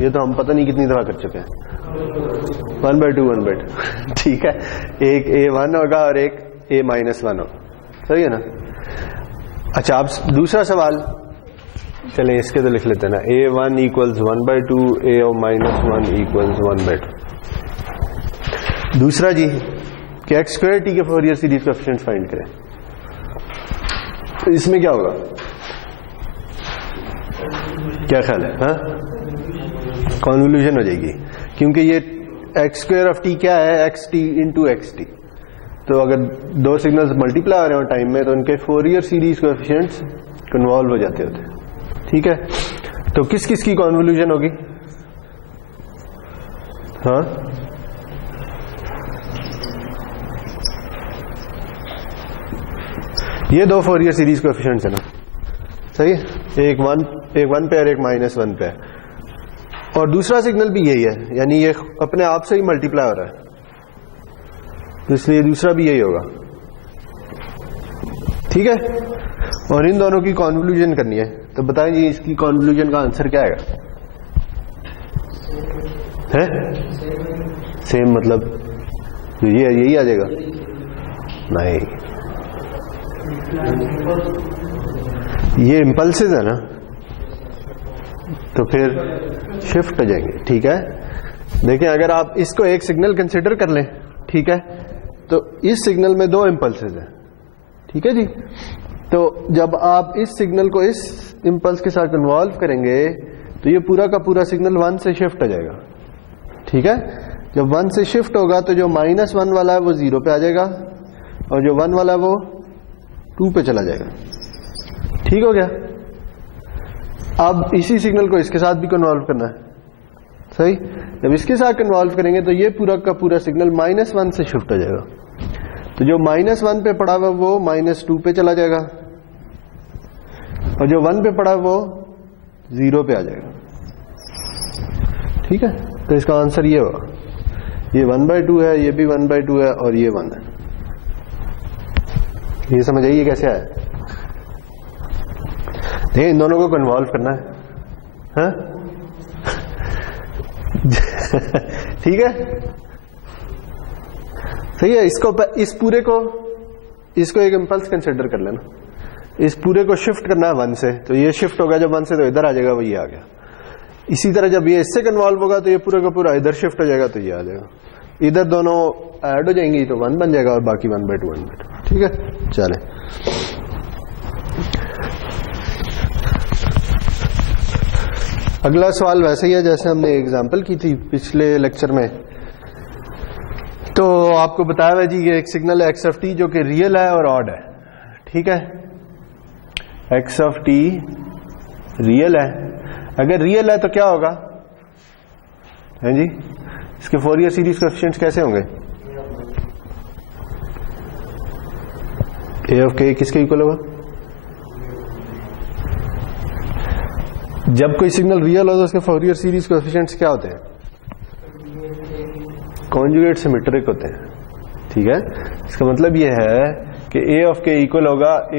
ये तो हम पता नहीं कितनी दफा कर चुके हैं। 1/2 ठीक है, एक A1 होगा और एक A-1 होगा, सही है ना। अच्छा, आप दूसरा सवाल चलें इसके तो लिख लेते हैं ना, A1 = 1/2, A-1 = 1/2। दूसरा जी कि x² के फोरियर सीरीज कोएफिशिएंट फाइंड करें, तो इसमें क्या होगा, क्या ख्याल है? हाँ, कॉन्वोल्यूशन हो जाएगी, क्योंकि ये x² क्या है, xt × xt। तो अगर दो सिग्नल्स मल्टीप्लाई हो रहे हो टाइम में तो उनके फोरियर सीरीज कोएफिशिएंट्स कन्वॉल्व हो जाते होते हैं, ठीक है। तो किस किस की कॉन्वोल्यूशन होगी? हाँ, ये दो फोरियर सीरीज कोएफिशिएंट्स है ना, सही है, एक वन पे और एक -1 पे, और दूसरा सिग्नल भी यही है, यानी ये अपने आप से ही मल्टीप्लाई हो रहा है, तो इसलिए दूसरा भी यही होगा, ठीक है। और इन दोनों की कॉन्वोल्यूशन करनी है, तो बताएं जी इसकी कॉन्वोल्यूशन का आंसर क्या आएगा? है सेम, मतलब ये यही आ जाएगा? नहीं, ये इंपल्सेस है ना, तो फिर शिफ्ट हो जाएंगे, ठीक है। देखें, अगर आप इसको एक सिग्नल कंसिडर कर लें, ठीक है, तो इस सिग्नल में दो इंपल्सेस हैं, ठीक है जी। तो जब आप इस सिग्नल को इस इंपल्स के साथ कन्वॉल्व करेंगे तो ये पूरा का पूरा सिग्नल 1 से शिफ्ट हो जाएगा, ठीक है। जब 1 से शिफ्ट होगा तो जो -1 वाला है वो 0 पे आ जाएगा और जो 1 वाला है वो 2 पे चला जाएगा, ठीक हो गया। अब इसी सिग्नल को इसके साथ भी कन्वॉल्व करना है, सही। जब इसके साथ कन्वॉल्व करेंगे तो ये पूरा का पूरा सिग्नल -1 से शिफ्ट हो जाएगा, तो जो -1 पे पड़ा हुआ वो -2 पे चला जाएगा और जो 1 पे पड़ा वो 0 पे आ जाएगा, ठीक है। तो इसका आंसर ये होगा, ये 1/2 है, ये भी 1/2 है और ये 1 है। ये समझ आइए कैसे आया? देखिए, इन दोनों को कन्वॉल्व करना है, हाँ? ठीक है, सही है। इस पूरे को इसको एक इंपल्स कंसिडर कर लेना, इस पूरे को शिफ्ट करना है 1 से, तो ये शिफ्ट होगा जब 1 से तो इधर आ जाएगा, वो ये आ गया। इसी तरह जब ये इससे कन्वॉल्व होगा तो ये पूरा का पूरा इधर शिफ्ट हो जाएगा, तो ये आ जाएगा। इधर दोनों ऐड हो जाएंगी तो 1 बन जाएगा और बाकी 1/2, ठीक है। चले, अगला सवाल वैसे ही है जैसे हमने एग्जांपल की थी पिछले लेक्चर में। तो आपको बताया हुआ जी ये एक सिग्नल है x जो कि रियल है और ऑड है, ठीक है। x रियल है, अगर रियल है तो क्या होगा, है जी, इसके फोरियर सीरीज कोएफिशिएंट्स कैसे होंगे? a किसके इक्वल होगा? जब कोई सिग्नल रियल हो तो उसके फोरियर सीरीज कोएफिशिएंट्स क्या होते हैं? कॉन्जुगेट सिमेट्रिक होते हैं, ठीक है। इसका मतलब यह है कि a इक्वल होगा a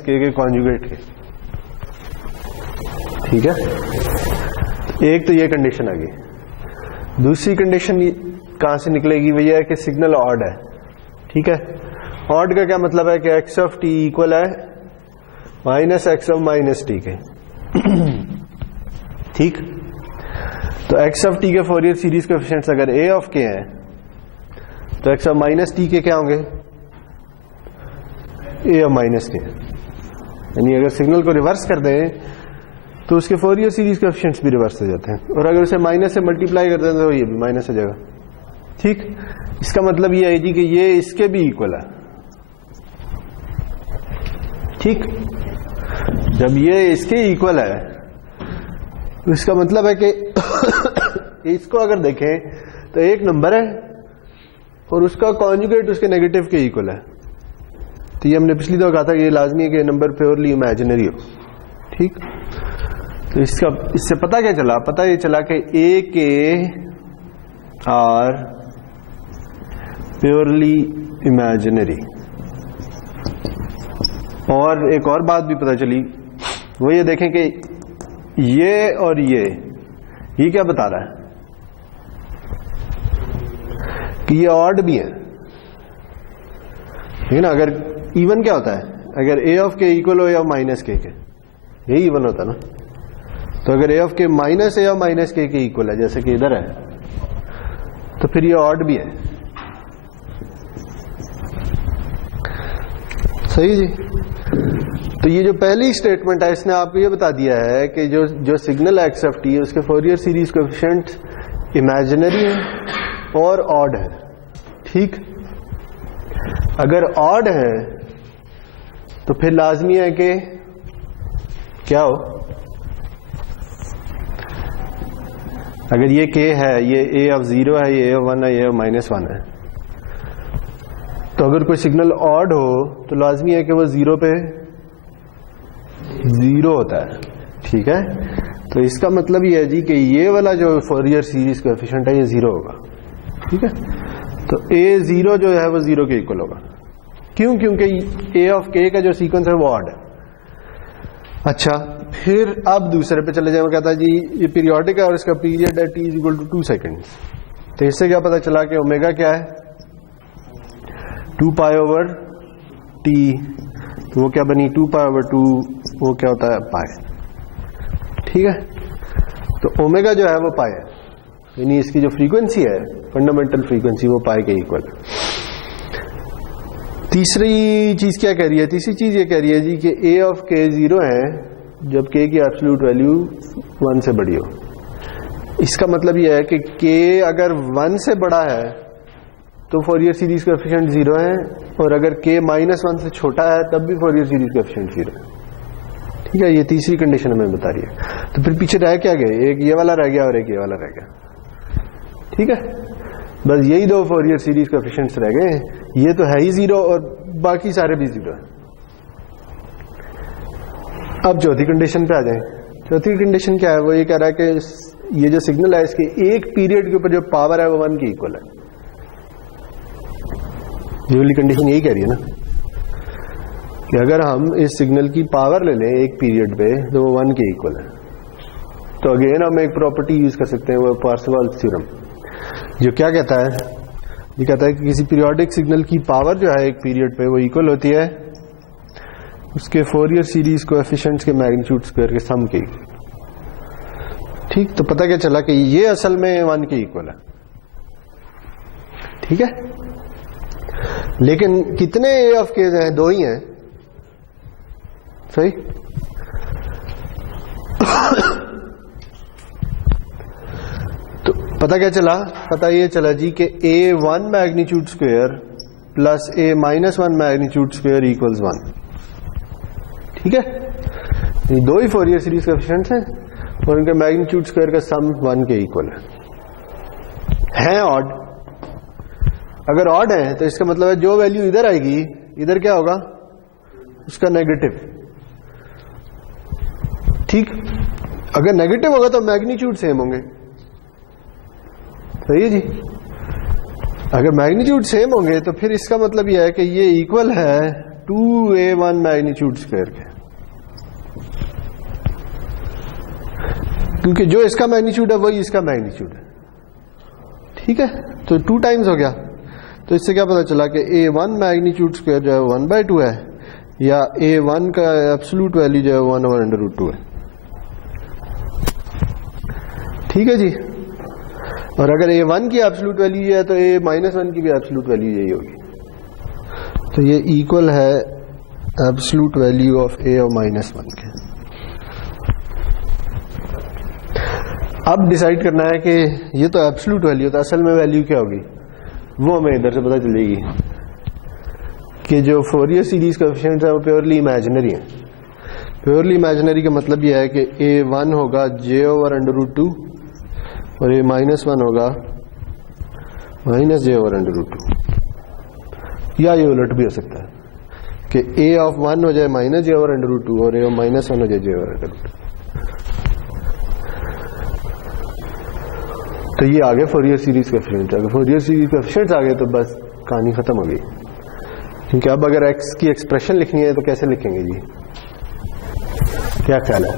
के कॉन्जुगेट के, ठीक है। एक तो ये कंडीशन आ गई। दूसरी कंडीशन कहां से निकलेगी? वही है कि सिग्नल ऑड है, ठीक है। ऑड का क्या मतलब है कि x इक्वल है -x के, ठीक। तो x के फोरियर सीरीज कोएफिशिएंट्स अगर a हैं तो x के क्या होंगे? a के। यानी अगर सिग्नल को रिवर्स कर दें तो उसके फोरियर सीरीज कोएफिशिएंट्स भी रिवर्स हो जाते हैं, और अगर उसे माइनस से मल्टीप्लाई कर दें तो ये भी माइनस हो जाएगा, ठीक। इसका मतलब ये है जी कि ये इसके भी इक्वल है, ठीक। जब ये इसके इक्वल है तो इसका मतलब है कि इसको अगर देखें तो एक नंबर है और उसका कॉन्जुगेट उसके नेगेटिव के इक्वल है। तो ये हमने पिछली दफा कहा था कि ये लाजमी है कि नंबर प्योरली इमेजिनरी हो, ठीक। तो इससे पता क्या चला? पता ये चला कि ए के आर प्योरली इमेजिनरी। और एक और बात भी पता चली, वो ये देखें कि ये और ये ये क्या बता रहा है कि ये ऑड भी है, ठीक है ना। अगर इवन क्या होता है, अगर ए ऑफ के इक्वल हो या माइनस के, यही इवन होता है ना। तो अगर ए ऑफ के माइनस ए या माइनस के इक्वल है, जैसे कि इधर है, तो फिर ये ऑड भी है। सही जी। तो ये जो पहली स्टेटमेंट है इसने आपको ये बता दिया है कि जो सिग्नल एक्स ऑफ टी है उसके फोरियर सीरीज कोएफिशिएंट इमेजिनरी है और ऑड है। ठीक, अगर ऑड है तो फिर लाजमी है कि क्या हो, अगर ये के है, ये ए ऑफ 0 है, ये ए ऑफ 1 है, ये -1 है, तो अगर कोई सिग्नल ऑड हो तो लाजमी है कि वो 0 पे 0 होता है। ठीक है, तो इसका मतलब ये है जी कि ये वाला जो फोरियर सीरीज कोएफिशिएंट है ये 0 होगा। ठीक है, तो a0 जो है वो 0 के इक्वल होगा। क्यों? क्योंकि a ऑफ k का जो सीक्वेंस है वो ऑड है। अच्छा, फिर अब दूसरे पे चले जाए। वो कहता है जी ये पीरियोडिक है और इसका पीरियड है t = 2 सेकेंड्स। तो इससे क्या पता चला कि ओमेगा क्या है, 2 π/t। तो वो क्या बनी, 2 π/2, वो क्या होता है, पाई। ठीक है, तो ओमेगा जो है वो पाई है, यानी इसकी जो फ्रीक्वेंसी है, फंडामेंटल फ्रीक्वेंसी, वो पाई के इक्वल। तीसरी चीज क्या कह रही है, तीसरी चीज ये कह रही है जी कि a ऑफ k 0 है जब k की एब्सोल्यूट वैल्यू 1 से बड़ी हो। इसका मतलब ये है कि k अगर 1 से बड़ा है तो फोरियर सीरीज कोएफिशिएंट 0 है, और अगर k -1 से छोटा है तब भी फोरियर सीरीज कोएफिशिएंट 0 है। ठीक है, ये तीसरी कंडीशन हमें बता रही है। तो फिर पीछे रह क्या गए, एक ये वाला रह गया और एक ये वाला रह गया। ठीक है, बस यही दो फोरियर सीरीज कोएफिशिएंट्स रह गए। ये तो है ही 0 और बाकी सारे भी 0 है। अब चौथी कंडीशन पे आ जाए। चौथी कंडीशन क्या है, वो ये कह रहा है कि ये जो सिग्नल है इसके एक पीरियड के ऊपर जो पावर है वो 1 के इक्वल है। ये वाली कंडीशन यही कह रही है ना कि अगर हम इस सिग्नल की पावर ले लें एक पीरियड पे तो वो 1 के इक्वल है। तो अगेन हम एक प्रॉपर्टी यूज कर सकते हैं, वो पार्सेवल्स थ्योरम, जो क्या कहता है, ये कहता है कि किसी पीरियोडिक सिग्नल की पावर जो है एक पीरियड पे वो इक्वल होती है उसके फोरियर सीरीज कोएफिशिएंट्स के मैग्नीट्यूड स्क्वायर के सम के। ठीक, तो पता क्या चला कि ये असल में 1 के इक्वल है। ठीक है, लेकिन कितने a ऑफ k हैं, 2 ही हैं। सही, तो पता क्या चला, पता ये चला जी कि a1 magnitude square plus a-1 magnitude square equals 1। ठीक है, ये 2 ही फोरियर सीरीज कोएफिशिएंट्स हैं और उनके मैग्नीट्यूड स्क्वायर का सम 1 के इक्वल है ऑड। अगर ऑड है तो इसका मतलब है जो वैल्यू इधर आएगी इधर क्या होगा, उसका नेगेटिव। ठीक, अगर नेगेटिव होगा तो मैग्नीट्यूड सेम होंगे। सही है जी, अगर मैग्नीट्यूड सेम होंगे तो फिर इसका मतलब यह है कि ये इक्वल है 2a1 मैग्नीट्यूड स्क्वायर के, क्योंकि जो इसका मैग्नीट्यूड है वही इसका मैग्नीट्यूड है। ठीक है, तो 2 टाइम्स हो गया। तो इससे क्या पता चला कि a1 मैग्नीट्यूड स्क्वायर जो है 1/2 है, या a1 का एब्सोल्यूट वैल्यू जो है 1/√2 है। ठीक है जी, और अगर a1 की एब्सोल्यूट वैल्यू है तो a-1 की भी एब्सोल्यूट वैल्यू यही होगी। तो ये इक्वल है एब्सोल्यूट वैल्यू ऑफ a और -1 के। अब डिसाइड करना है कि ये तो एब्सोल्यूट वैल्यू, तो असल में वैल्यू क्या होगी वो हमें इधर से पता चलेगी कि जो फोरियर सीरीज कोएफिशिएंट्स है वो प्योरली इमेजिनरी है। प्योरली इमेजिनरी का मतलब यह है कि a1 होगा j/√2 और a-1 होगा -j/√2, या ये उलट भी हो सकता है कि a ऑफ 1 हो जाए -j/√2 और a ऑफ -1 हो जाए j/√2। तो ये आगे फोरियर सीरीज कोएफिशिएंट, अगर फोरियर सीरीज कोएफिशिएंट्स आ गए तो बस कहानी खत्म हो गई। क्योंकि अब अगर x की एक्सप्रेशन लिखनी है तो कैसे लिखेंगे जी, क्या ख्याल है?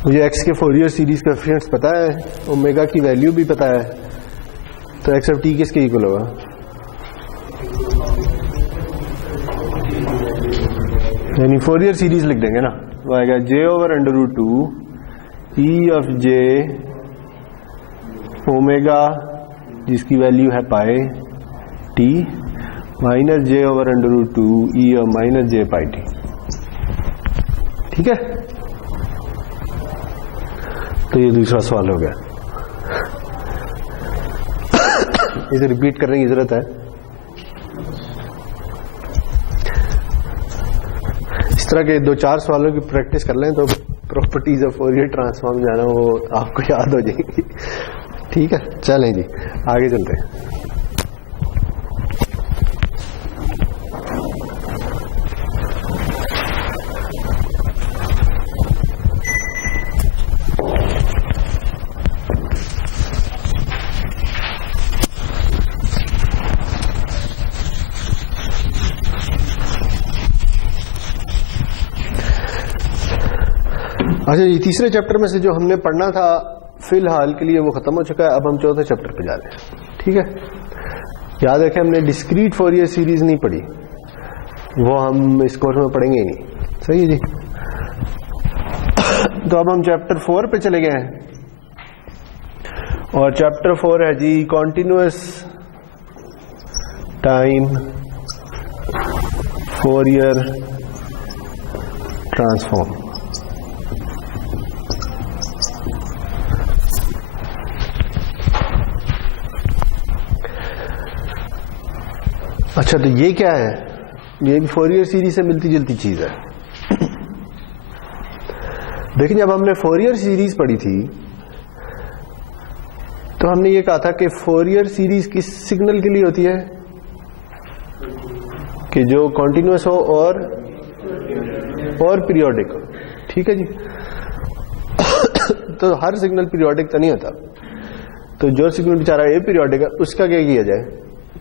मुझे x के फोरियर सीरीज कोएफिशिएंट्स पता है, ओमेगा की वैल्यू भी पता है, तो x ऑफ t किसके इक्वल होगा? यानी फोरियर सीरीज लिख देंगे ना, वो आएगा j/√2 e of j omega जिसकी वैल्यू है पाई t माइनस j/√2 e और माइनस j पाई t। ठीक है, तो ये दूसरा सवाल हो गया। इसे रिपीट करने की जरूरत है। इस तरह के 2-4 सवालों की प्रैक्टिस कर लें तो प्रॉपर्टीज ऑफ फोरियर ट्रांसफॉर्म जाना वो आपको याद हो जाएगी। ठीक है, चलें जी आगे चलते हैं। अच्छा, ये तीसरे चैप्टर में से जो हमने पढ़ना था फिलहाल के लिए वो खत्म हो चुका है। अब हम चौथे चैप्टर पे जा रहे हैं। ठीक है, याद रखें हमने डिस्क्रीट फोरियर सीरीज नहीं पढ़ी, वो हम इस कोर्स में पढ़ेंगे ही नहीं। सही है जी। तो अब हम चैप्टर 4 पे चले गए हैं और चैप्टर 4 है जी कॉन्टिन्यूअस टाइम फोरियर ट्रांसफॉर्म। अच्छा, तो ये क्या है? ये भी फोरियर सीरीज से मिलती जुलती चीज है। देखिए, जब हमने फोरियर सीरीज पढ़ी थी तो हमने ये कहा था कि फोरियर सीरीज किस सिग्नल के लिए होती है कि जो कॉन्टिन्यूअस हो और पीरियोडिक हो। ठीक है जी। तो हर सिग्नल पीरियोडिक तो नहीं होता, तो जो सिग्नल बेचारा ए पीरियोडिक है उसका क्या किया जाए?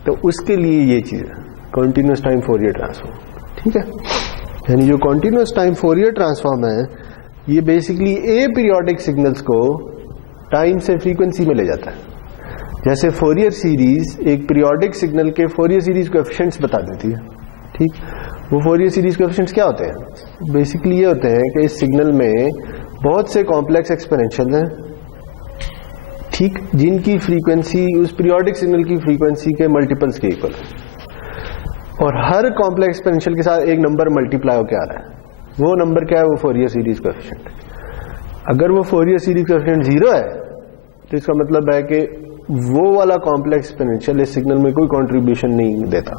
तो उसके लिए ये चीज है कॉन्टिन्यूअस टाइम फोरियर ट्रांसफॉर्म। ठीक है, यानी जो कॉन्टिन्यूअस टाइम फोरियर ट्रांसफॉर्म है ये बेसिकली ए पीरियोडिक सिग्नल्स को टाइम से फ्रीक्वेंसी में ले जाता है। जैसे फोरियर सीरीज एक पीरियोडिक सिग्नल के फोरियर सीरीज कोएफिशिएंट्स बता देती है। ठीक, वो फोरियर सीरीज कोएफिशिएंट्स क्या होते हैं? बेसिकली ये होते हैं कि इस सिग्नल में बहुत से कॉम्प्लेक्स एक्सपोनेंशियल हैं, ठीक, जिनकी फ्रीक्वेंसी उस पीरियोडिक सिग्नल की फ्रीक्वेंसी के मल्टीपल्स के इक्वल है और हर कॉम्प्लेक्स एक्सपोनेंशियल के साथ एक नंबर मल्टीप्लाई होकर आ रहा है। वो नंबर क्या है? वो फोरियर सीरीज कोएफिशिएंट। अगर वो फोरियर सीरीज कोएफिशिएंट 0 है तो इसका मतलब है कि वो वाला कॉम्प्लेक्स एक्सपोनेंशियल इस सिग्नल में कोई कंट्रीब्यूशन नहीं देता,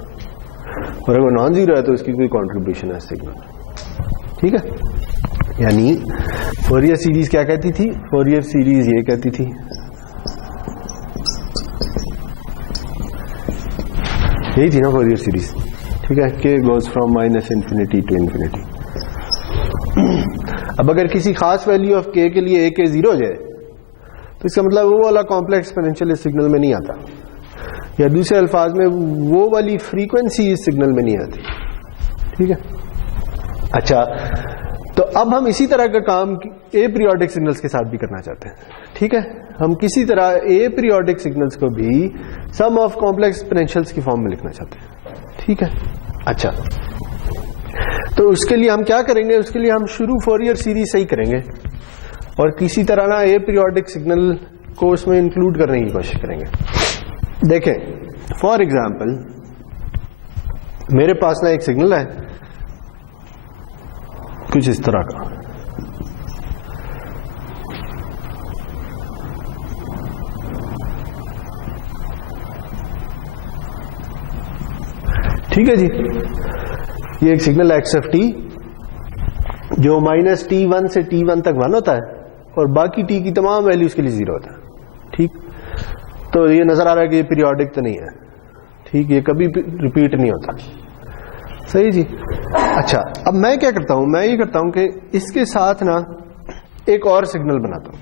और अगर नॉन जीरो है तो इसकी कोई कंट्रीब्यूशन है सिग्नल। ठीक है, यानी फोरियर सीरीज क्या कहती थी? फोरियर सीरीज ये कहती थी, यही थी ना फोरियर सीरीज। ठीक है, K goes from -infinity to infinity. अब अगर किसी खास वैल्यू ऑफ के के लिए ए के 0 हो जाए तो इसका मतलब वो वाला कॉम्प्लेक्स एक्सपोनेंशियल इस सिग्नल में नहीं आता, या दूसरे अल्फाज में वो वाली फ्रीक्वेंसी इस सिग्नल में नहीं आती। ठीक है, अच्छा, तो अब हम इसी तरह का काम ए पीरियोडिक सिग्नल्स के साथ भी करना चाहते हैं। ठीक है, हम किसी तरह ए पीरियोडिक सिग्नल्स को भी सम ऑफ कॉम्प्लेक्स एक्सपोनेंशियल्स की फॉर्म में लिखना चाहते हैं। ठीक है, अच्छा, तो उसके लिए हम क्या करेंगे? उसके लिए हम शुरू फोरियर सीरीज से ही करेंगे और किसी तरह ना ए पीरियोडिक सिग्नल को उसमें इंक्लूड करने की कोशिश करेंगे। देखें, फॉर एग्जाम्पल मेरे पास ना एक सिग्नल है कुछ इस तरह का, ठीक है जी। ये एक सिग्नल एक्स एफ टी जो -t1 से t1 तक 1 होता है और बाकी t की तमाम वैल्यूज के लिए 0 होता है। ठीक, तो ये नजर आ रहा है कि ये पीरियोडिक तो नहीं है। ठीक, ये कभी रिपीट नहीं होता। सही जी। अच्छा, अब मैं क्या करता हूं? मैं ये करता हूं कि इसके साथ ना एक और सिग्नल बनाता हूं।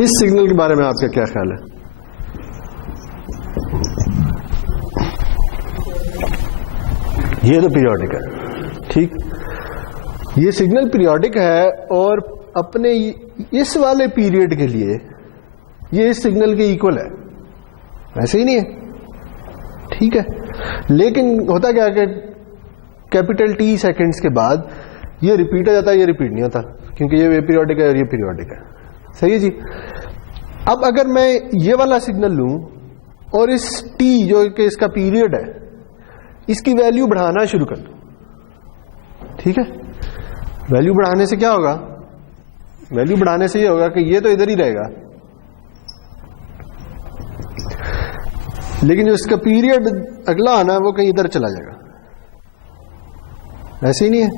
इस सिग्नल के बारे में आपका क्या ख्याल है? ये तो पीरियोडिक है, ठीक। ये सिग्नल पीरियोडिक है और अपने इस वाले पीरियड के लिए ये इस सिग्नल के इक्वल है, ऐसे ही नहीं है, ठीक है। लेकिन होता क्या है कि कैपिटल टी सेकंड्स के बाद ये रिपीट हो जाता है, ये रिपीट नहीं होता, क्योंकि ये पीरियोडिक है और ये पीरियोडिक है। सही है जी। अब अगर मैं ये वाला सिग्नल लूं और इस टी जो कि इसका पीरियड है इसकी वैल्यू बढ़ाना शुरू कर दूं, ठीक है। वैल्यू बढ़ाने से क्या होगा? वैल्यू बढ़ाने से ये होगा कि ये तो इधर ही रहेगा, लेकिन जो इसका पीरियड अगला आना है वो कहीं इधर चला जाएगा, ऐसे ही नहीं है।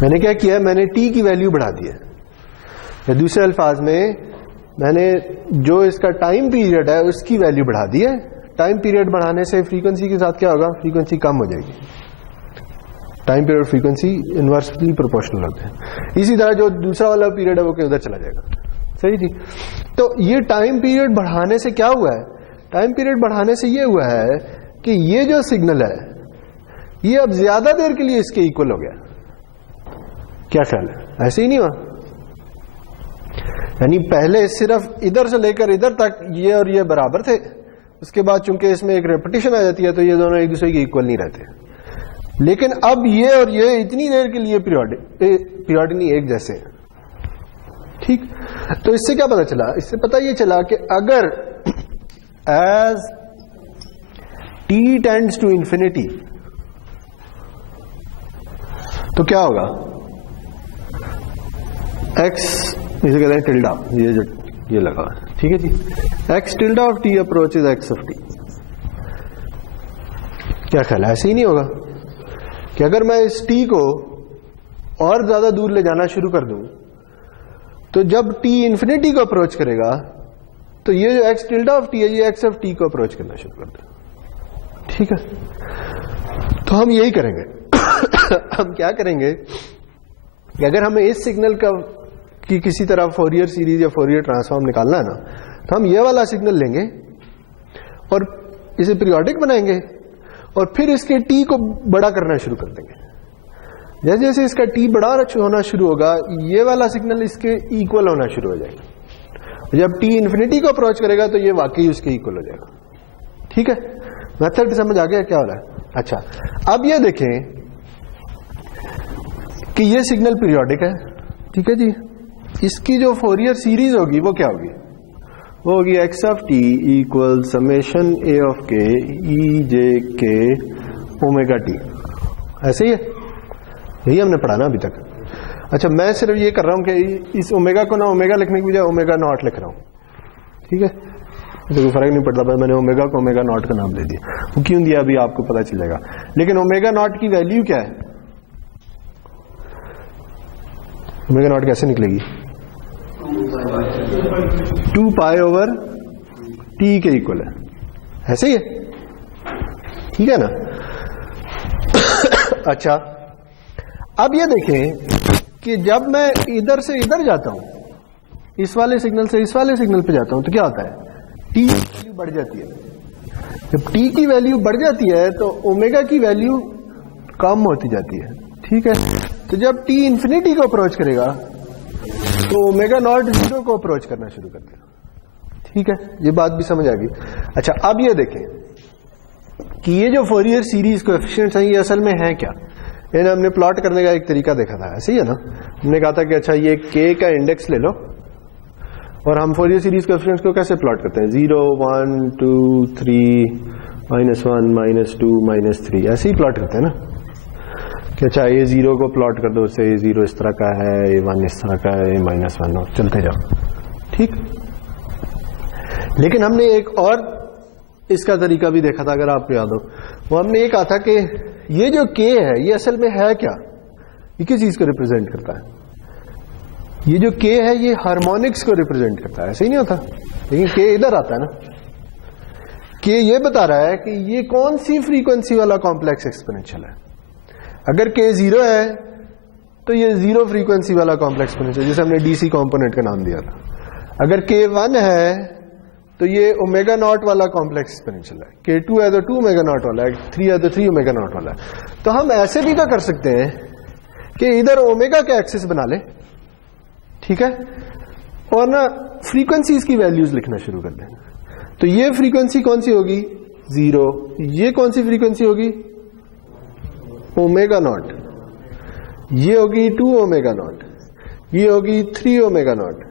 मैंने क्या किया? मैंने टी की वैल्यू बढ़ा दी है, या दूसरे अल्फाज में मैंने जो इसका टाइम पीरियड है उसकी वैल्यू बढ़ा दी है। टाइम पीरियड बढ़ाने से फ्रीक्वेंसी के साथ क्या होगा? फ्रीक्वेंसी कम हो जाएगी। Time period frequency inversely proportional होते हैं। इसी तरह जो दूसरा वाला पीरियड है वो उधर चला जाएगा। सही जी। तो ये टाइम पीरियड बढ़ाने से क्या हुआ है? टाइम पीरियड बढ़ाने से ये हुआ है कि ये जो सिग्नल है ये अब ज्यादा देर के लिए इसके इक्वल हो गया। क्या ख्याल है? ऐसे ही नहीं हुआ? यानी पहले सिर्फ इधर से लेकर इधर तक ये और ये बराबर थे, उसके बाद चूंकि इसमें एक रेपिटेशन आ जाती है तो ये दोनों एक दूसरे के इक्वल नहीं रहते, लेकिन अब ये और ये इतनी देर के लिए पीरियोडिक नहीं एक जैसे, ठीक। तो इससे क्या पता चला? इससे पता ये चला कि अगर as T tends to infinity तो क्या होगा? एक्स इसे कहते हैं टिल्डा, ये लगा, ठीक है जी। X tilde of t approaches x of t. क्या ख्याल है? ऐसे ही नहीं होगा कि अगर मैं इस टी को और ज्यादा दूर ले जाना शुरू कर दूं तो जब टी इंफिनिटी को अप्रोच करेगा तो ये जो एक्स टिल्डा ऑफ टी है ये एक्स ऑफ टी को अप्रोच करना शुरू कर देगा, ठीक है। तो हम यही करेंगे। हम क्या करेंगे कि अगर हमें इस सिग्नल का कि किसी तरह फोरियर सीरीज या फोरियर ट्रांसफॉर्म निकालना है ना, तो हम ये वाला सिग्नल लेंगे और इसे पीरियोडिक बनाएंगे और फिर इसके टी को बड़ा करना शुरू कर देंगे। जैसे जैसे इसका टी बड़ा होना शुरू होगा ये वाला सिग्नल इसके इक्वल होना शुरू हो जाएगा। जब टी इंफिनिटी को अप्रोच करेगा तो ये वाकई उसके इक्वल हो जाएगा, ठीक है। मेथड समझ आ गया क्या हो रहा है? अच्छा, अब ये देखें कि ये सिग्नल पीरियोडिक है, ठीक है जी। इसकी जो फोरियर सीरीज होगी वो क्या होगी? वो होगी x of t equal summation A of के ई जे के ओमेगा टी। ऐसे ही है, यही हमने पढ़ा ना अभी तक। अच्छा, मैं सिर्फ ये कर रहा हूं कि इस ओमेगा को ना ओमेगा लिखने की बजाय ओमेगा नॉट लिख रहा हूं, ठीक है। तो कोई फर्क नहीं पड़ता, पर मैंने ओमेगा को ओमेगा नॉट का नाम दे दिया। वो क्यों दिया अभी आपको पता चलेगा, लेकिन ओमेगा नॉट की वैल्यू क्या है? ओमेगा नॉट कैसे निकलेगी? 2 पाई ओवर टी के इक्वल है, ऐसे ही है, ठीक है ना। अच्छा, अब ये देखें कि जब मैं इधर से इधर जाता हूं, इस वाले सिग्नल से इस वाले सिग्नल पे जाता हूं, तो क्या होता है? टी की वैल्यू बढ़ जाती है। जब टी की वैल्यू बढ़ जाती है तो ओमेगा की वैल्यू कम होती जाती है, ठीक है। तो जब टी इंफिनिटी को अप्रोच करेगा तो ओमेगा नॉट 0 को अप्रोच करना शुरू कर देगा, ठीक है। ये बात भी समझ आ गई। अच्छा, अब ये देखें कि ये जो फोरियर सीरीज कोएफिशिएंट्स हैं ये असल में है क्या? यानी हमने प्लॉट करने का एक तरीका देखा था, ऐसे ही है ना। हमने कहा था कि अच्छा ये के का इंडेक्स ले लो और हम फोरियर सीरीज कोएफिशिएंट्स को कैसे प्लॉट करते हैं? 0 1 2 3 -1 -2 -3 ऐसे ही प्लॉट करते हैं ना कि अच्छा ये 0 को प्लॉट कर दो, उससे ये 0 इस तरह का है, ये 1 इस तरह का है, ये -1 और चलते जाओ, ठीक। लेकिन हमने एक और इसका तरीका भी देखा था, अगर आपको याद हो। वो हमने ये कहा था कि ये जो k है ये असल में है क्या? ये किस चीज को रिप्रेजेंट करता है? ये जो k है ये हार्मोनिक्स को रिप्रेजेंट करता है, ऐसे ही नहीं होता, लेकिन k इधर आता है ना। k ये बता रहा है कि ये कौन सी फ्रीक्वेंसी वाला कॉम्प्लेक्स एक्सपोनेंशियल है। अगर k 0 है तो ये 0 फ्रीक्वेंसी वाला कॉम्प्लेक्स एक्सपोनेंशियल, जैसे हमने डीसी कंपोनेंट का नाम दिया था। अगर k 1 है तो ये ओमेगा नॉट वाला कॉम्प्लेक्स एक्सपोनेंशियल है, k 2 है तो 2 ओमेगा नॉट वाला है, 3 है तो 3 ओमेगा नॉट वाला है। तो हम ऐसे भी क्या कर सकते हैं कि इधर ओमेगा का एक्सिस बना ले, ठीक है, और ना फ्रीक्वेंसीज की वैल्यूज लिखना शुरू कर दें। तो ये फ्रीक्वेंसी कौन सी होगी 0, ये कौन सी फ्रीक्वेंसी होगी ओमेगा नॉट, ये होगी 2 ओमेगा नॉट, ये होगी 3 ओमेगा नॉट,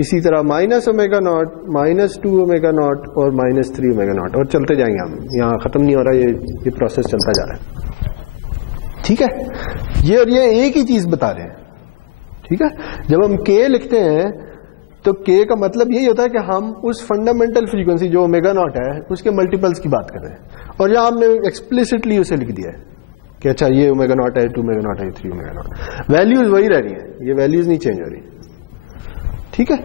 इसी तरह minus omega naught, -2 omega naught और -3 ओमेगा नॉट, और चलते जाएंगे हम, यहां खत्म नहीं हो रहा, ये प्रोसेस चलता जा रहा है, ठीक है। ये और ये एक ही चीज बता रहे हैं, ठीक है। जब हम k लिखते हैं तो k का मतलब यही होता है कि हम उस फंडामेंटल फ्रीक्वेंसी जो ओमेगा नॉट है उसके मल्टीपल्स की बात कर रहे हैं, और यहां हमने एक्सप्लिसिटली उसे लिख दिया है कि अच्छा ये ओमेगा नॉट है, 2 ओमेगा नॉट है, 3 ओमेगा नॉट, वैल्यूज वही रह रही है, ये वैल्यूज नहीं चेंज हो रही, ठीक है।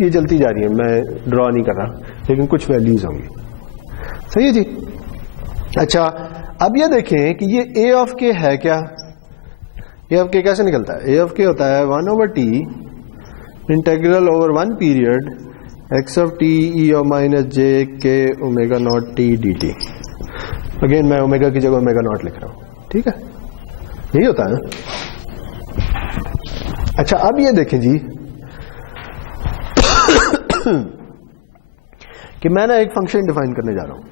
ये चलती जा रही है, मैं ड्रॉ नहीं कर रहा, लेकिन कुछ वैल्यूज होंगी, सही है जी। अच्छा, अब ये देखें कि ये a ऑफ k है क्या। a ऑफ k कैसे निकलता है, a ऑफ k होता है 1/t integral over 1 period x of t e of minus j k omega naught t dt। Again मैं ओमेगा की जगह ओमेगा नॉट लिख रहा हूं, ठीक है, यही होता है ना। अच्छा, अब ये देखें जी कि मैं ना एक फंक्शन डिफाइन करने जा रहा हूं,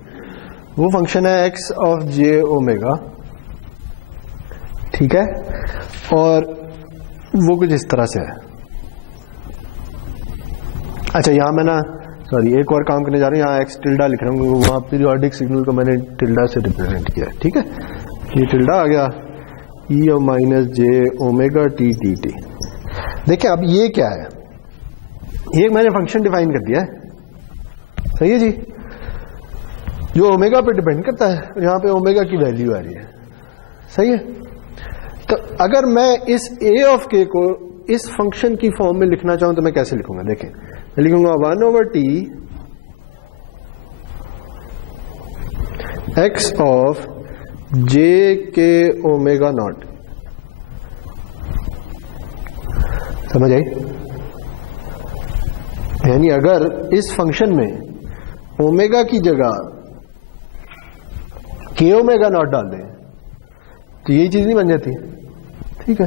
वो फंक्शन है x ऑफ j ओमेगा, ठीक है, और वो कुछ इस तरह से है। अच्छा, यहां मैं ना सॉरी एक और काम करने जा रहा हूं, यहां x टिल्डा लिख रहा हूं, वहां पीरियोडिक सिग्नल को मैंने टिल्डा से रिप्रेजेंट किया, ठीक है। ये टिल्डा आ गया e of minus j omega t dt। देखिए अब ये क्या है, ये मैंने फंक्शन डिफाइन कर दिया है, सही है जी, जो ओमेगा पे डिपेंड करता है, यहां पे ओमेगा की वैल्यू आ रही है, सही है। तो अगर मैं इस a ऑफ k को इस फंक्शन की फॉर्म में लिखना चाहूं तो मैं कैसे लिखूंगा, देखें, मैं लिखूंगा 1/t x of j k omega naught, समझ आई। यानी अगर इस फंक्शन में ओमेगा की जगह k ओमेगा नॉट डाल दें तो यही चीज नहीं बन जाती, ठीक है।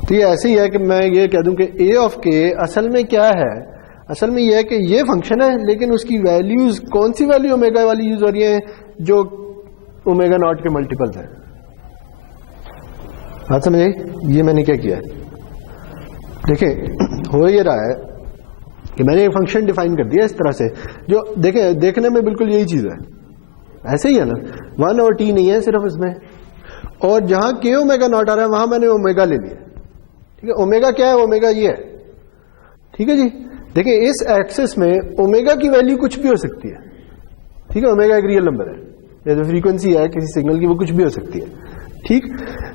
तो ये ऐसे ही है कि मैं ये कह दूं कि a ऑफ k असल में क्या है, असल में ये है कि ये फंक्शन है, लेकिन उसकी वैल्यूज कौन सी वैल्यू ओमेगा वाली यूज हो रही है, जो ओमेगा नॉट के मल्टीपल्स है। बात समझ आई। ये मैंने क्या किया है, देखिए हो ये रहा है कि मैंने एक फंक्शन डिफाइन कर दिया इस तरह से, जो देखें देखने में बिल्कुल यही चीज है, ऐसे ही है ना, 1 और t नहीं है सिर्फ इसमें, और जहां k ओमेगा नॉट आ रहा है वहां मैंने ओमेगा ले लिया, ठीक है। ओमेगा क्या है, ओमेगा ये है, ठीक है जी। देखिए इस एक्सिस में ओमेगा की वैल्यू कुछ भी हो सकती है, ठीक है, ओमेगा एक रियल नंबर है, जैसे फ्रीक्वेंसी है किसी सिग्नल की, वो कुछ भी हो सकती है, ठीक।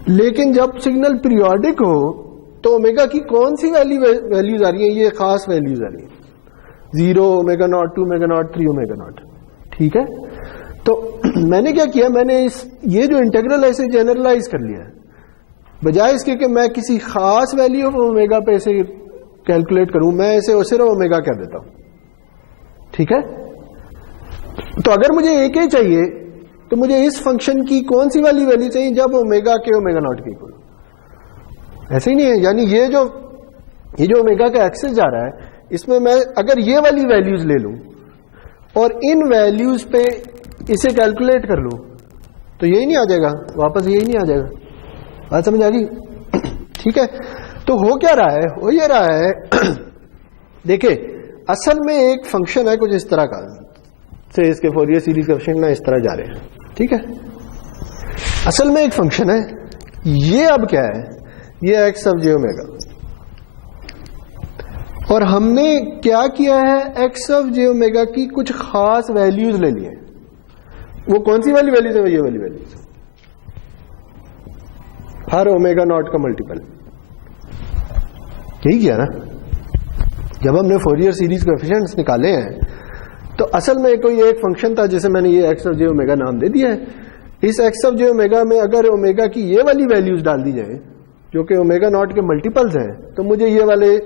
लेकिन जब सिग्नल पीरियोडिक हो तो ओमेगा की कौन सी वैल्यूज आ रही है, ये खास वैल्यूज आ रही है, 0 omega naught, 2 omega naught, 3 omega naught, ठीक है। तो मैंने क्या किया, मैंने ये जो इंटीग्रल है इसे जनरलाइज कर लिया, बजाय इसके कि मैं किसी खास वैल्यू ऑफ ओमेगा पे इसे कैलकुलेट करूं, मैं इसे सिर्फ ओमेगा कह देता हूं, ठीक है। तो अगर मुझे एक ही चाहिए तो मुझे इस फंक्शन की कौन सी वाली वैल्यू चाहिए, जब ओमेगा के ओमेगा नॉट के इक्वल, ऐसे ही नहीं है। यानी ये जो ओमेगा का एक्सेस जा रहा है, इसमें मैं अगर ये वाली वैल्यूज ले लूं और इन वैल्यूज पे इसे कैलकुलेट कर लूं तो यही नहीं आ जाएगा, वापस यही नहीं आ जाएगा। बात समझ आ गई, ठीक है। तो हो क्या रहा है, हो ये रहा है देखिए असल में एक फंक्शन है कुछ इस तरह का, से इसके फोरियर सीरीज कोएफिशिएंट ना इस तरह जा रहे हैं, ठीक है। असल में एक फंक्शन है, ये अब क्या है, ये x ऑफ j ओमेगा, और हमने क्या किया है, x ऑफ j ओमेगा की कुछ खास वैल्यूज ले लिए। वो कौन सी वाली वैल्यूज है, ये वाली वैल्यूज, हर ओमेगा नॉट का मल्टीपल, यही किया ना। जब हमने फोरियर सीरीज कोएफिशिएंट्स निकाले हैं तो असल में कोई एक फंक्शन था जिसे मैंने ये एक्स ऑफ जे ओमेगा नाम दे दिया है। इस एक्स ऑफ जे ओमेगा में अगर ओमेगा की ये वाली वैल्यूज डाल दी जाए जो कि ओमेगा नॉट के मल्टीपल्स हैं तो मुझे ये वाले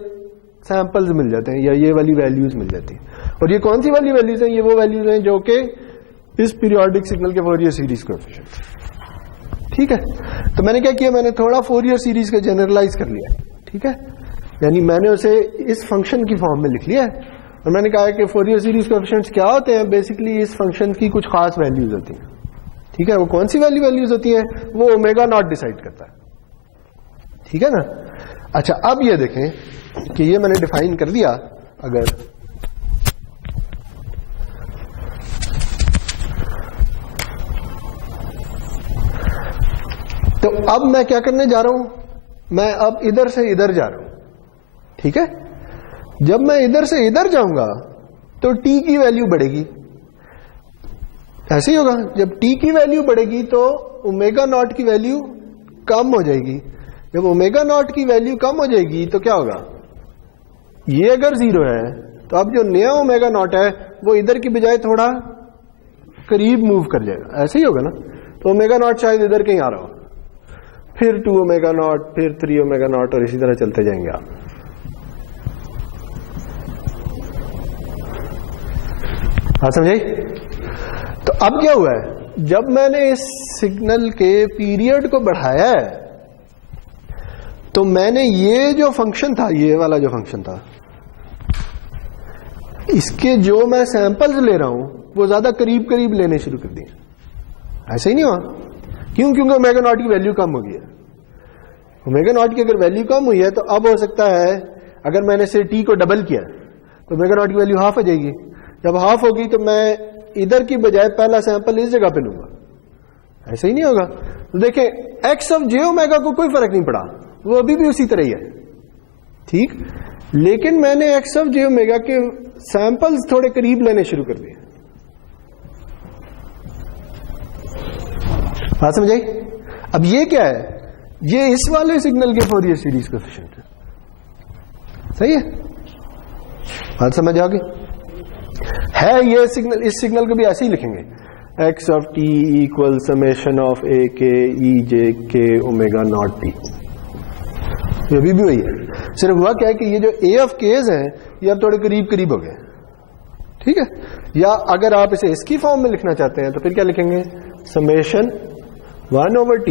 सैंपल्स मिल जाते हैं या ये वाली वैल्यूज मिल जाती हैं। और ये कौन सी वाली वैल्यूज हैं? ये वो वैल्यूज हैं जो कि इस पीरियोडिक सिग्नल के फोरियर सीरीज कोएफिशिएंट। ठीक है, तो मैंने क्या किया, मैंने थोड़ा फोरियर सीरीज का जनरलाइज कर लिया। ठीक है, यानी मैंने उसे इस फंक्शन की फॉर्म में लिख लिया है और मैंने कहा कि फोरियर सीरीज कोएफिशिएंट्स क्या होते हैं? बेसिकली इस फंक्शन की कुछ खास वैल्यूज होती हैं। ठीक है, वो कौन सी वाली वैल्यूज होती हैं? वो ओमेगा नॉट डिसाइड करता है। ठीक है ना। अच्छा, अब ये देखें कि ये मैंने डिफाइन कर दिया। अगर तो अब मैं क्या करने जा रहा हूं, मैं अब इधर से इधर जा रहा हूं। ठीक है, जब मैं इधर से इधर जाऊंगा तो t की वैल्यू बढ़ेगी। ऐसे ही होगा, जब t की वैल्यू बढ़ेगी तो ओमेगा नॉट की वैल्यू कम हो जाएगी। जब ओमेगा नॉट की वैल्यू कम हो जाएगी तो क्या होगा, ये अगर 0 है तो अब जो नया ओमेगा नॉट है वो इधर की बजाय थोड़ा करीब मूव कर जाएगा। ऐसे ही होगा ना। तो ओमेगा नॉट शायद इधर कहीं आ रहा हो, फिर 2 ओमेगा नॉट, फिर 3 ओमेगा नॉट और इसी तरह चलते जाएंगे आप। हाँ, समझे? तो अब क्या हुआ है, जब मैंने इस सिग्नल के पीरियड को बढ़ाया है तो मैंने ये जो फंक्शन था, ये वाला जो फंक्शन था, इसके जो मैं सैंपल्स ले रहा हूं वो ज्यादा करीब करीब लेने शुरू कर दिए। ऐसे ही नहीं हुआ। क्यों? क्योंकि ओमेगा नॉट की वैल्यू कम हो गई है। ओमेगा नॉट की अगर वैल्यू कम हुई है तो अब हो सकता है अगर मैंने से टी को डबल किया तो ओमेगा नॉट की वैल्यू हाफ हो जाएगी। जब हाफ होगी तो मैं इधर की बजाय पहला सैंपल इस जगह पे लूंगा। ऐसे ही नहीं होगा। तो देखें, एक्स ऑफ जे ओमेगा को कोई फर्क नहीं पड़ा, वो अभी भी उसी तरह ही है। ठीक, लेकिन मैंने एक्स ऑफ जे ओमेगा के सैंपल्स थोड़े करीब लेने शुरू कर दिए। बात समझ आई? अब ये क्या है, ये इस वाले सिग्नल के फोरियर सीरीज कोएफिशिएंट है। सही है, बात समझ आ गई? है ये सिग्नल, इस सिग्नल को भी ऐसे ही लिखेंगे, x of t equal summation of a k E J K omega naught T. ये भी वही है, सिर्फ हुआ क्या है कि ये जो ए ऑफ केज है ये अब थोड़े करीब करीब हो गए। ठीक है, या अगर आप इसे इसकी फॉर्म में लिखना चाहते हैं तो फिर क्या लिखेंगे, summation 1/t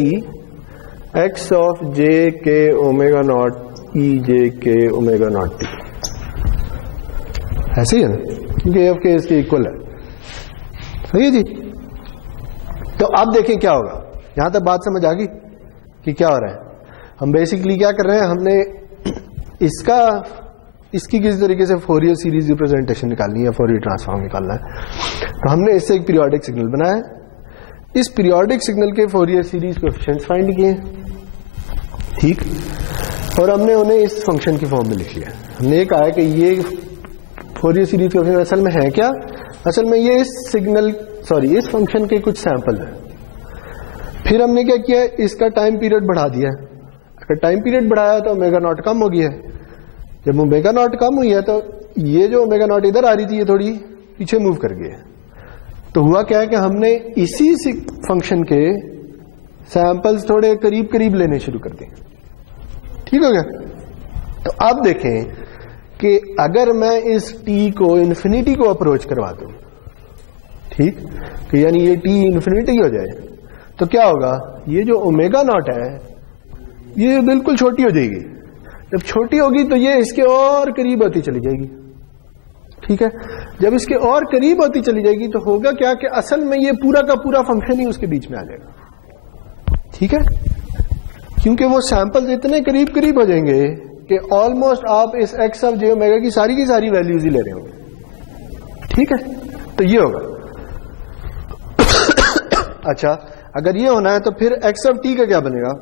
x of J K omega not E J K omega naught T. ऐसे ही है ना, क्योंकि ए ऑफ के इसके इक्वल है। सही है जी। तो अब देखें क्या होगा, यहां तक बात समझ आ गई कि क्या हो रहा है। हम बेसिकली क्या कर रहे हैं, हमने इसकी किसी तरीके से फोरियर सीरीज रिप्रेजेंटेशन निकालनी है, फोरियर ट्रांसफॉर्म निकालना है। तो हमने इससे एक पीरियोडिक सिग्नल बनाया है, इस पीरियोडिक सिग्नल के फोरियर सीरीज कोएफिशिएंट्स फाइंड किए। ठीक, और हमने उन्हें इस फंक्शन की फॉर्म में लिख लिया। हमने ये कहा है कि ये फोरियर सीरीज कोएफिशिएंट असल में है क्या, असल में ये इस फंक्शन के कुछ सैंपल है। फिर हमने क्या किया, इसका टाइम पीरियड बढ़ा दिया। अगर टाइम पीरियड बढ़ाया तो ओमेगा नॉट कम हो गया है। जब ओमेगा नॉट कम हुई है तो ये जो ओमेगा नॉट इधर आ रही थी ये थोड़ी पीछे मूव कर गई है। तो हुआ क्या है कि हमने इसी फंक्शन के सैंपल्स थोड़े करीब करीब लेने शुरू कर दिए। ठीक हो गया। तो अब देखें कि अगर मैं इस t को इन्फिनिटी को अप्रोच करवा दूं, ठीक, तो यानी ये t इन्फिनिटी हो जाए तो क्या होगा, ये जो ओमेगा नॉट है ये बिल्कुल छोटी हो जाएगी। जब छोटी होगी तो ये इसके और करीब होती चली जाएगी। ठीक है, जब इसके और करीब होती चली जाएगी तो होगा क्या कि असल में ये पूरा का पूरा फंक्शन ही उसके बीच में आ जाएगा। ठीक है, क्योंकि वो सैंपल्स इतने करीब करीब हो जाएंगे कि ऑलमोस्ट आप इस एक्स ऑफ जे ओमेगा की सारी वैल्यूज ही ले रहे होंगे। ठीक है, तो ये होगा। अच्छा, अगर ये होना है तो फिर एक्स ऑफ टी का क्या बनेगा,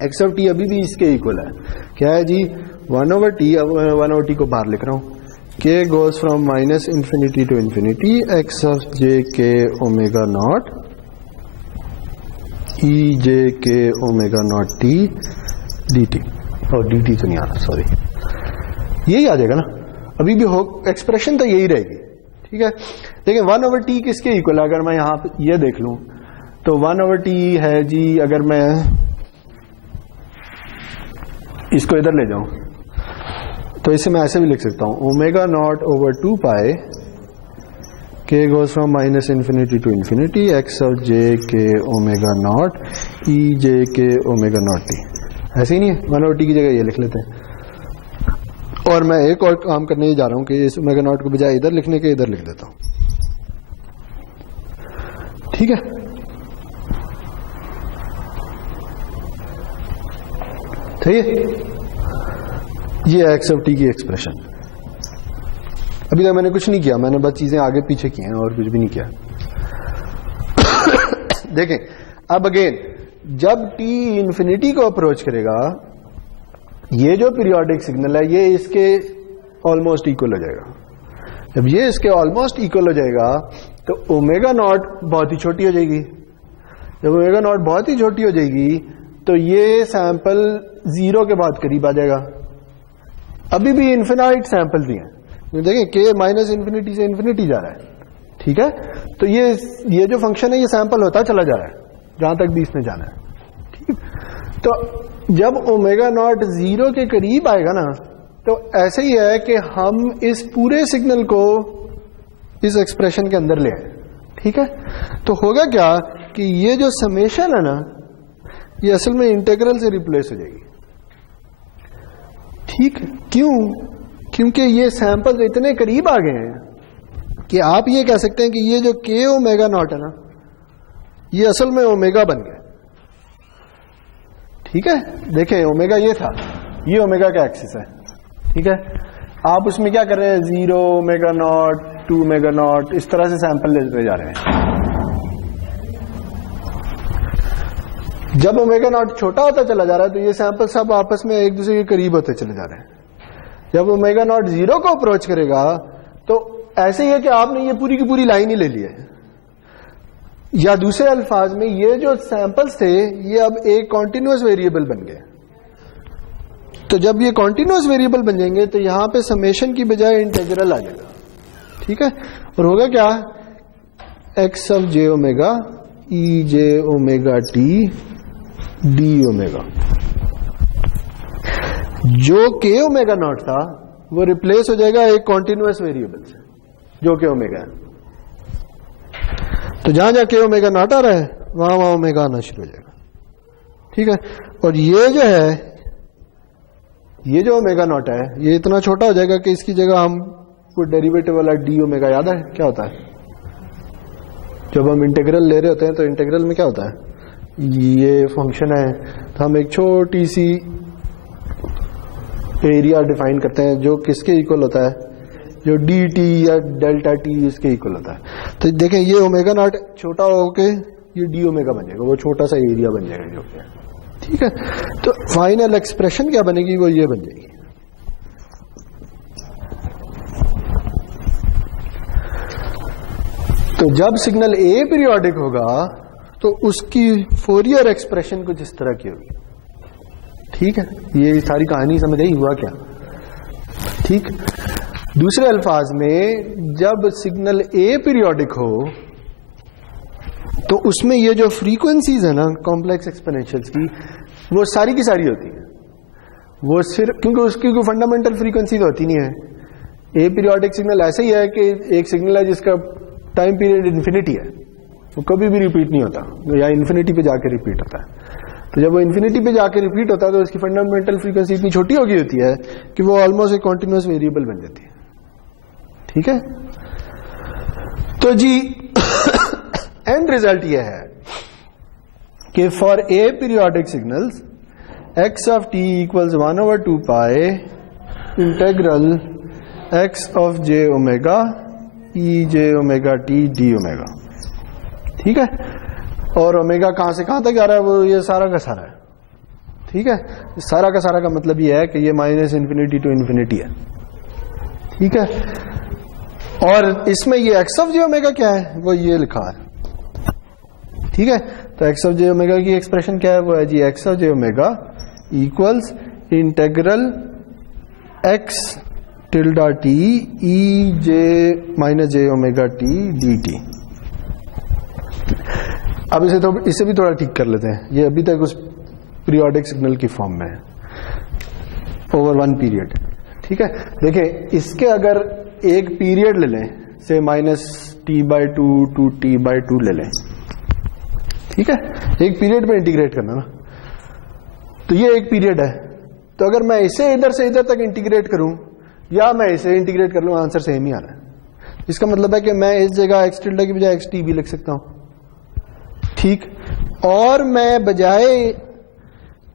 एक्स ऑफ टी अभी भी इसके इक्वल है। क्या है जी, 1/t। अब 1/t को बाहर लिख रहा हूं, k goes from -infinity to infinity x of j k omega naught e j k omega naught t dt। और dt तो नहीं आ रहा, सॉरी। यही आ जाएगा ना, अभी भी हो एक्सप्रेशन तो यही रहेगी, ठीक है। देखिए 1/t किसके इक्वल है, अगर मैं यहां पे ये देख लूं तो 1/t है जी, अगर मैं इसको इधर ले जाऊं तो इसे मैं ऐसे भी लिख सकता हूं, omega naught over 2 pi k goes from -infinity to infinity x of j k omega naught e j k omega naught t। ऐसे ही नहीं है, 1/t की जगह ये लिख लेते हैं। और मैं एक और काम करने ही जा रहा हूं कि इस ओमेगा नॉट को बजाय इधर लिखने के इधर लिख देता हूं, ठीक है। सही है, ये x of t की एक्सप्रेशन। अभी तक मैंने कुछ नहीं किया, मैंने बस चीजें आगे पीछे की हैं और कुछ भी नहीं किया। देखें अब अगेन, जब t इंफिनिटी को अप्रोच करेगा, ये जो पीरियोडिक सिग्नल है ये इसके ऑलमोस्ट इक्वल हो जाएगा। जब ये इसके ऑलमोस्ट इक्वल हो जाएगा तो ओमेगा नॉट बहुत ही छोटी हो जाएगी। जब ओमेगा नॉट बहुत ही छोटी हो जाएगी तो ये सैंपल 0 के बाद करीब आ जाएगा। अभी भी इन्फिनाइट सैंपल भी हैं, देखें k -infinity से इन्फिनिटी जा रहा है, ठीक है। तो ये जो फंक्शन है ये सैंपल होता चला जा रहा है जहां तक भी इसने जाना है, ठीक। तो जब ओमेगा नॉट 0 के करीब आएगा ना, तो ऐसे ही है कि हम इस पूरे सिग्नल को इस एक्सप्रेशन के अंदर ले आए, ठीक है। तो होगा क्या कि ये जो समेशन है ना, ये असल में इंटीग्रल से रिप्लेस हो जाएगी, ठीक। क्यों? क्योंकि ये सैंपल इतने करीब आ गए हैं कि आप ये कह सकते हैं कि ये जो k ओमेगा नॉट है ना, ये असल में ओमेगा बन गया, ठीक है। देखें ओमेगा ये था, ये ओमेगा का एक्सिस है, ठीक है। आप उसमें क्या कर रहे हैं, 0 ओमेगा नॉट 2 ओमेगा नॉट इस तरह से सैंपल लेते जा रहे हैं। जब ओमेगा नॉट छोटा होता चला जा रहा है तो ये सैंपल सब आपस में एक दूसरे के करीब होते चले जा रहे हैं। जब ओमेगा नॉट 0 को अप्रोच करेगा तो ऐसे ही है कि आपने ये पूरी की पूरी लाइन ही ले ली है, या दूसरे अल्फाज में ये जो सैंपल्स थे ये अब एक कॉन्टिन्यूअस वेरिएबल बन गए। तो जब ये कॉन्टिन्यूअस वेरिएबल बन जाएंगे तो यहां पे समेशन की बजाय इंटीग्रल आ जाएगा, ठीक है। और होगा क्या, x of j omega e j omega t d omega. जो k ओमेगा नॉट था वो रिप्लेस हो जाएगा एक कॉन्टिन्यूअस वेरिएबल से जो k ओमेगा है। तो जहां जहां k ओमेगा नॉट आ रहा है वहां वहां ओमेगा आना शुरू हो जाएगा, ठीक है। और ये जो है, ये जो ओमेगा नॉट है ये इतना छोटा हो जाएगा कि इसकी जगह हम वो डेरिवेटिव वाला d ओमेगा, याद है क्या होता है, जब हम इंटीग्रल ले रहे होते हैं तो इंटीग्रल में क्या होता है, ये फंक्शन है तो हम एक छोटी सी एरिया डिफाइन करते हैं जो किसके इक्वल होता है, जो डी टी या डेल्टा टी इसके इक्वल होता है। तो देखें ये ओमेगा नॉट छोटा होके ये डी ओमेगा बन जाएगा, वो छोटा सा एरिया बन जाएगा जो कि, ठीक है। तो फाइनल एक्सप्रेशन क्या बनेगी, वो ये बन जाएगी। तो जब सिग्नल ए पीरियोडिक होगा तो उसकी फोरियर एक्सप्रेशन कुछ इस तरह की होगी, ठीक है। ये सारी कहानी समझ आई हुआ क्या, ठीक। दूसरे अल्फाज में जब सिग्नल ए पीरियोडिक हो तो उसमें ये जो फ्रीक्वेंसीज है ना कॉम्प्लेक्स एक्सपोनेंशियल्स की, वो सारी की सारी होती है। वो सिर्फ क्योंकि उसकी कोई फंडामेंटल फ्रीक्वेंसी तो होती नहीं है। ए पीरियोडिक सिग्नल ऐसे ही है कि एक सिग्नल है जिसका टाइम पीरियड इन्फिनिटी है, वो कभी भी रिपीट नहीं होता, या इन्फिनिटी पे जाके रिपीट होता है। तो जब वो इन्फिनिटी पे जाके रिपीट होता है तो उसकी फंडामेंटल फ्रीक्वेंसी इतनी छोटी हो गई होती है कि वो ऑलमोस्ट एक कॉन्टिन्यूअस वेरिएबल बन जाती है, ठीक है। तो जी एंड रिजल्ट ये है कि for a periodic signals x of t equals 1/2 pi integral x of j omega e j omega t d omega, ठीक है। और ओमेगा कहां से कहां तक जा रहा है, वो ये सारा का सारा है, ठीक है। सारा का सारा का मतलब ये है कि ये -इन्फिनिटी टू इन्फिनिटी है, ठीक है। और इसमें ये x of j omega क्या है, वो ये लिखा है, ठीक है। तो x of j omega की एक्सप्रेशन क्या है, वो है जी x of j omega equals integral x tilde T E J minus j omega t d T. अब इसे भी थोड़ा ठीक कर लेते हैं। ये अभी तक उस पीरियोडिक सिग्नल की फॉर्म में है ओवर वन पीरियड। ठीक है, देखें इसके अगर एक पीरियड ले लें, से minus T by two to T by two ले लें, ठीक है, एक पीरियड में इंटीग्रेट करना ना, तो ये एक पीरियड है। तो अगर मैं इसे इधर से इधर तक इंटीग्रेट करूं या मैं इसे इंटीग्रेट कर लूं, आंसर सेम ही आना है। इसका मतलब है कि मैं इस जगह एक्स टिल्डा की बजाय एक्स टी भी लिख सकता हूं, ठीक। और मैं बजाय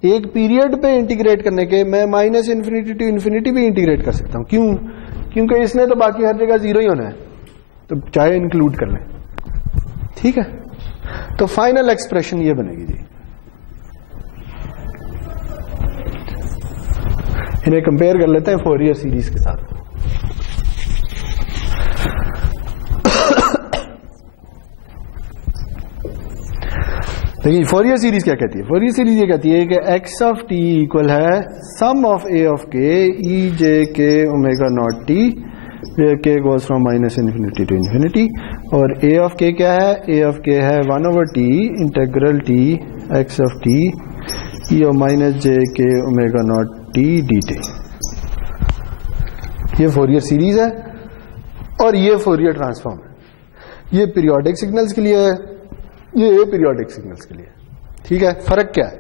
एक पीरियड पे इंटीग्रेट करने के मैं माइनस इन्फिनिटी टू इन्फिनिटी भी इंटीग्रेट कर सकता हूं। क्यों? क्योंकि इसने तो बाकी हर जगह जीरो ही होना है, तो चाहे इंक्लूड कर लें, ठीक है। तो फाइनल एक्सप्रेशन ये बनेगी जी। इन्हें कंपेयर कर लेते हैं फोरियर सीरीज के साथ। देखिए फोरियर सीरीज क्या कहती है? फोरियर सीरीज ये कहती है कि एक्स ऑफ टी इक्वल है सम ऑफ ए ऑफ के ई J K omega naught T, K goes from minus infinity to infinity, और ए ऑफ के क्या है? ए ऑफ के है 1 over T integral T x of t ई और माइनस जे K omega naught T d T. ये Fourier series है और ये फोरियर ट्रांसफॉर्म है। ये पीरियोडिक सिग्नल्स के लिए है, ये पीरियोडिक सिग्नल्स के लिए, ठीक है। फर्क क्या है?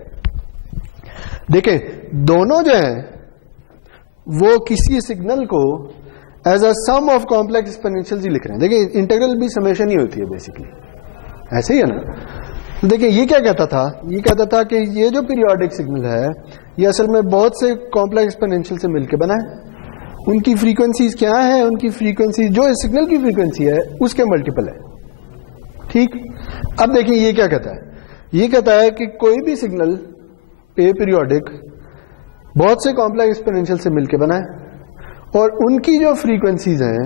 देखें दोनों जो हैं वो किसी सिग्नल को as a sum of complex exponentials ही लिख रहे हैं। देखिए इंटीग्रल भी समेशन ही होती है बेसिकली, ऐसे ही है ना। तो देखिए ये क्या कहता था? ये कहता था कि ये जो पीरियोडिक सिग्नल है ये असल में बहुत से कॉम्प्लेक्स एक्सपोनेंशियल से मिलकर बना है। उनकी फ्रीक्वेंसीज क्या है? उनकी फ्रीक्वेंसी जो इस सिग्नल की फ्रीक्वेंसी है उसके मल्टीपल है, ठीक। अब देखिए ये क्या कहता है? ये कहता है कि कोई भी सिग्नल ए पीरियोडिक बहुत से कॉम्प्लेक्स एक्सपोनेंशियल से मिलकर बना है और उनकी जो फ्रीक्वेंसीज हैं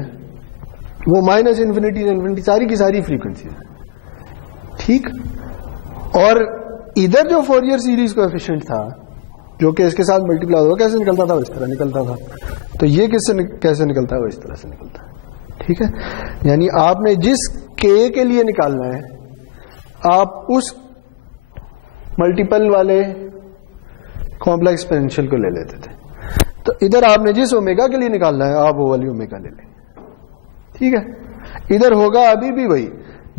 वो माइनस इन्फिनिटी से इन्फिनिटी सारी की सारी फ्रीक्वेंसीज है, ठीक। और इधर जो फोरियर सीरीज कोएफिशिएंट था जो कि इसके साथ मल्टीप्लाई होगा कैसे निकलता था? इस तरह निकलता था। तो ये कैसे निकलता है? वो इस तरह से निकलता है, ठीक है। यानी आपने जिस के के लिए निकालना है आप उस मल्टीपल वाले कॉम्प्लेक्स एक्सपोनेंशियल को ले लेते थे। तो इधर आपने जिस ओमेगा के लिए निकालना है आप वो वाली ओमेगा ले लें, ठीक है। इधर होगा अभी भी वही।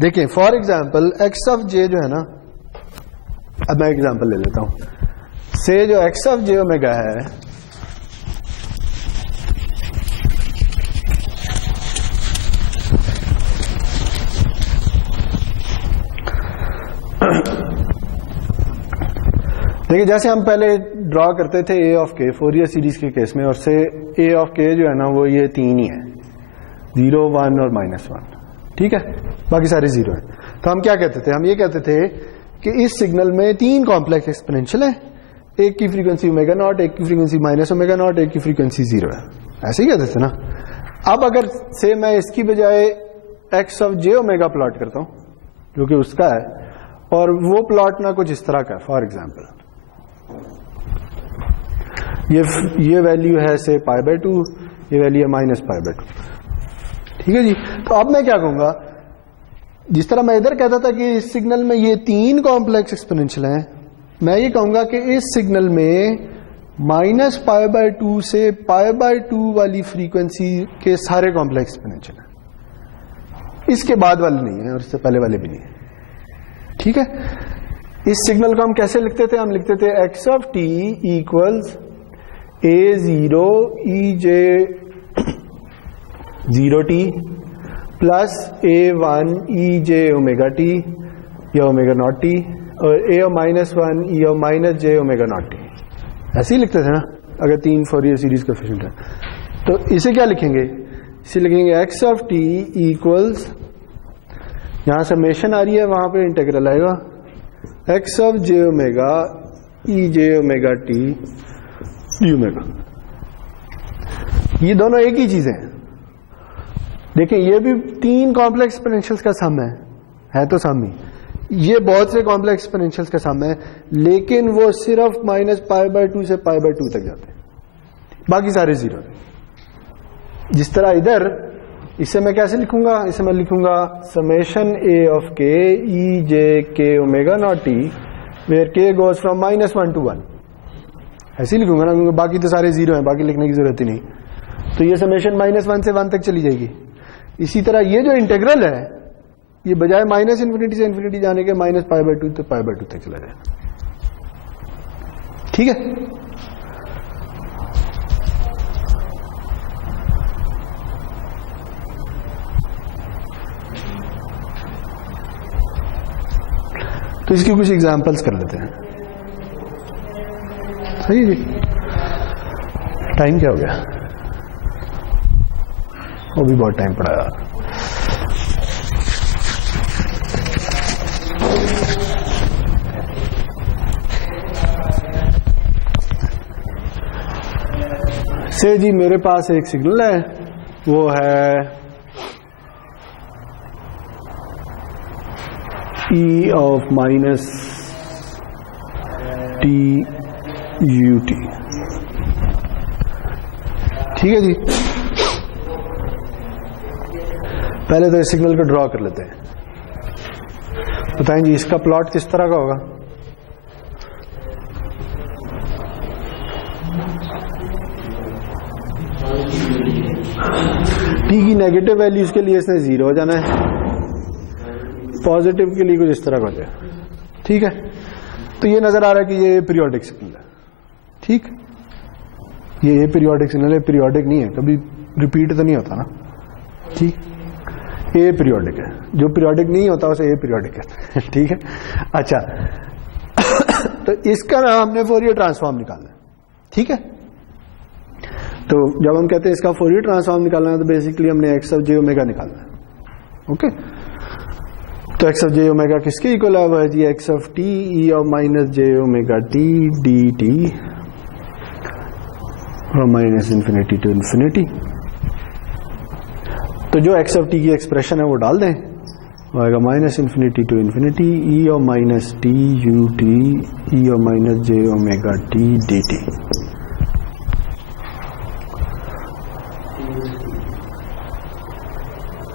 देखें फॉर एग्जांपल एक्स ऑफ जे जो है ना, अब मैं एग्जांपल ले लेता हूं, से जो एक्स ऑफ जे ओमेगा है देखिए जैसे हम पहले ड्रॉ करते थे ए ऑफ के फोरियर सीरीज के केस में, और से ए ऑफ के जो है ना वो ये तीन ही है, 0 1 और -1, ठीक है, बाकी सारे जीरो है। तो हम क्या कहते थे? हम ये कहते थे कि इस सिग्नल में तीन कॉम्प्लेक्स एक्सपोनेंशियल है, एक की फ्रीक्वेंसी ओमेगा नॉट, एक की फ्रीक्वेंसी माइनस ओमेगा नॉट, एक की फ्रीक्वेंसी 0 है, ऐसे ही कहते थे ना। अब अगर से मैं इसकी बजाय x of j omega plot करता हूं जो कि उसका है, और वो प्लॉट ना कुछ इस तरह का है, फॉर एग्जाम्पल ये वैल्यू है से π/2, ये वैल्यू है -π/2, ठीक है जी। तो अब मैं क्या कहूंगा? जिस तरह मैं इधर कहता था कि इस सिग्नल में ये तीन कॉम्प्लेक्स एक्सपोनेंशियल हैं, मैं ये कहूंगा कि इस सिग्नल में -π/2 से π/2 वाली फ्रीक्वेंसी के सारे कॉम्प्लेक्स एक्सपोनेंशियल हैं, इसके बाद वाले नहीं है और इससे पहले वाले भी नहीं है, ठीक है। इस सिग्नल को हम कैसे लिखते थे? हम लिखते थे x of T equals A0 EJ 0t plus A1 EJ omega T या ओमेगा नॉट टी, और A और -1 E और -j ओमेगा नॉट टी, ऐसे ही लिखते थे ना अगर तीन फोरियर सीरीज कोएफिशिएंट है। तो इसे क्या लिखेंगे? इसे लिखेंगे एक्स ऑफ टी इक्वल्स, यहां समेशन आ रही है वहां पे इंटीग्रल आएगा, x of j omega E j omega t d omega. ये दोनों एक ही चीजें हैं। देखिए ये भी तीन कॉम्प्लेक्स एक्सपोनेंशियल्स का सम है तो सम ही, ये बहुत से कॉम्प्लेक्स एक्सपोनेंशियल्स का सम है, लेकिन वो सिर्फ -π/2 से π/2 तक जाते हैं, बाकी सारे जीरो, जिस तरह इधर, इसे मैं कैसे लिखूंगा, इसे मैं लिखूंगा समेशन ए ऑफ के ई J K omega naught T where के गोज फ्रॉम -1 to 1, ऐसे ही लिखूंगा ना, क्योंकि बाकी तो सारे जीरो हैं, बाकी लिखने की जरूरत ही नहीं। तो ये समेशन -1 से 1 तक चली जाएगी। इसी तरह ये जो इंटीग्रल है ये बजाय -∞ से इन्फिनिटी जाने के -π/2 तो π/2 तक चला जाए। ठीक है, तो इसकी कुछ एग्जांपल्स कर लेते हैं। सही जी, टाइम क्या हो गया, वो भी बहुत टाइम पड़ा यार। से जी मेरे पास एक सिग्नल है, वो है e of minus t ut। ठीक है जी, पहले तो इस सिग्नल को ड्रॉ कर लेते हैं। बताएं जी इसका प्लॉट किस तरह का होगा। t की नेगेटिव वैल्यूज के लिए इसने 0 हो जाना है, पॉजिटिव के लिए कुछ इस तरह का हो जाए। ठीक है, तो ये नजर आ रहा है कि ये पीरियोडिक सिग्नल है। ठीक, ये पीरियोडिक सिग्नल है, पीरियोडिक नहीं है, कभी रिपीट तो नहीं होता ना। ठीक, ए पीरियोडिक है, जो पीरियोडिक नहीं होता उसे ए पीरियोडिक कहते हैं। ठीक है, अच्छा तो इसका ना हमने फोरियर ट्रांसफॉर्म निकालना है। ठीक है, तो जब हम कहते हैं इसका फोरियर ट्रांसफॉर्म निकालना है तो बेसिकली हमने एक्स ऑफ जे ओमेगा निकालना है। ओके, तो एक्स ऑफ जे ओमेगा किसके इक्वल है, वह g x of t e of minus j omega t d t from -∞ to ∞। तो जो एक्स ऑफ टी की एक्सप्रेशन है वो डाल दें, वो आएगा -∞ to ∞ e of minus t u t e of minus j omega t d t.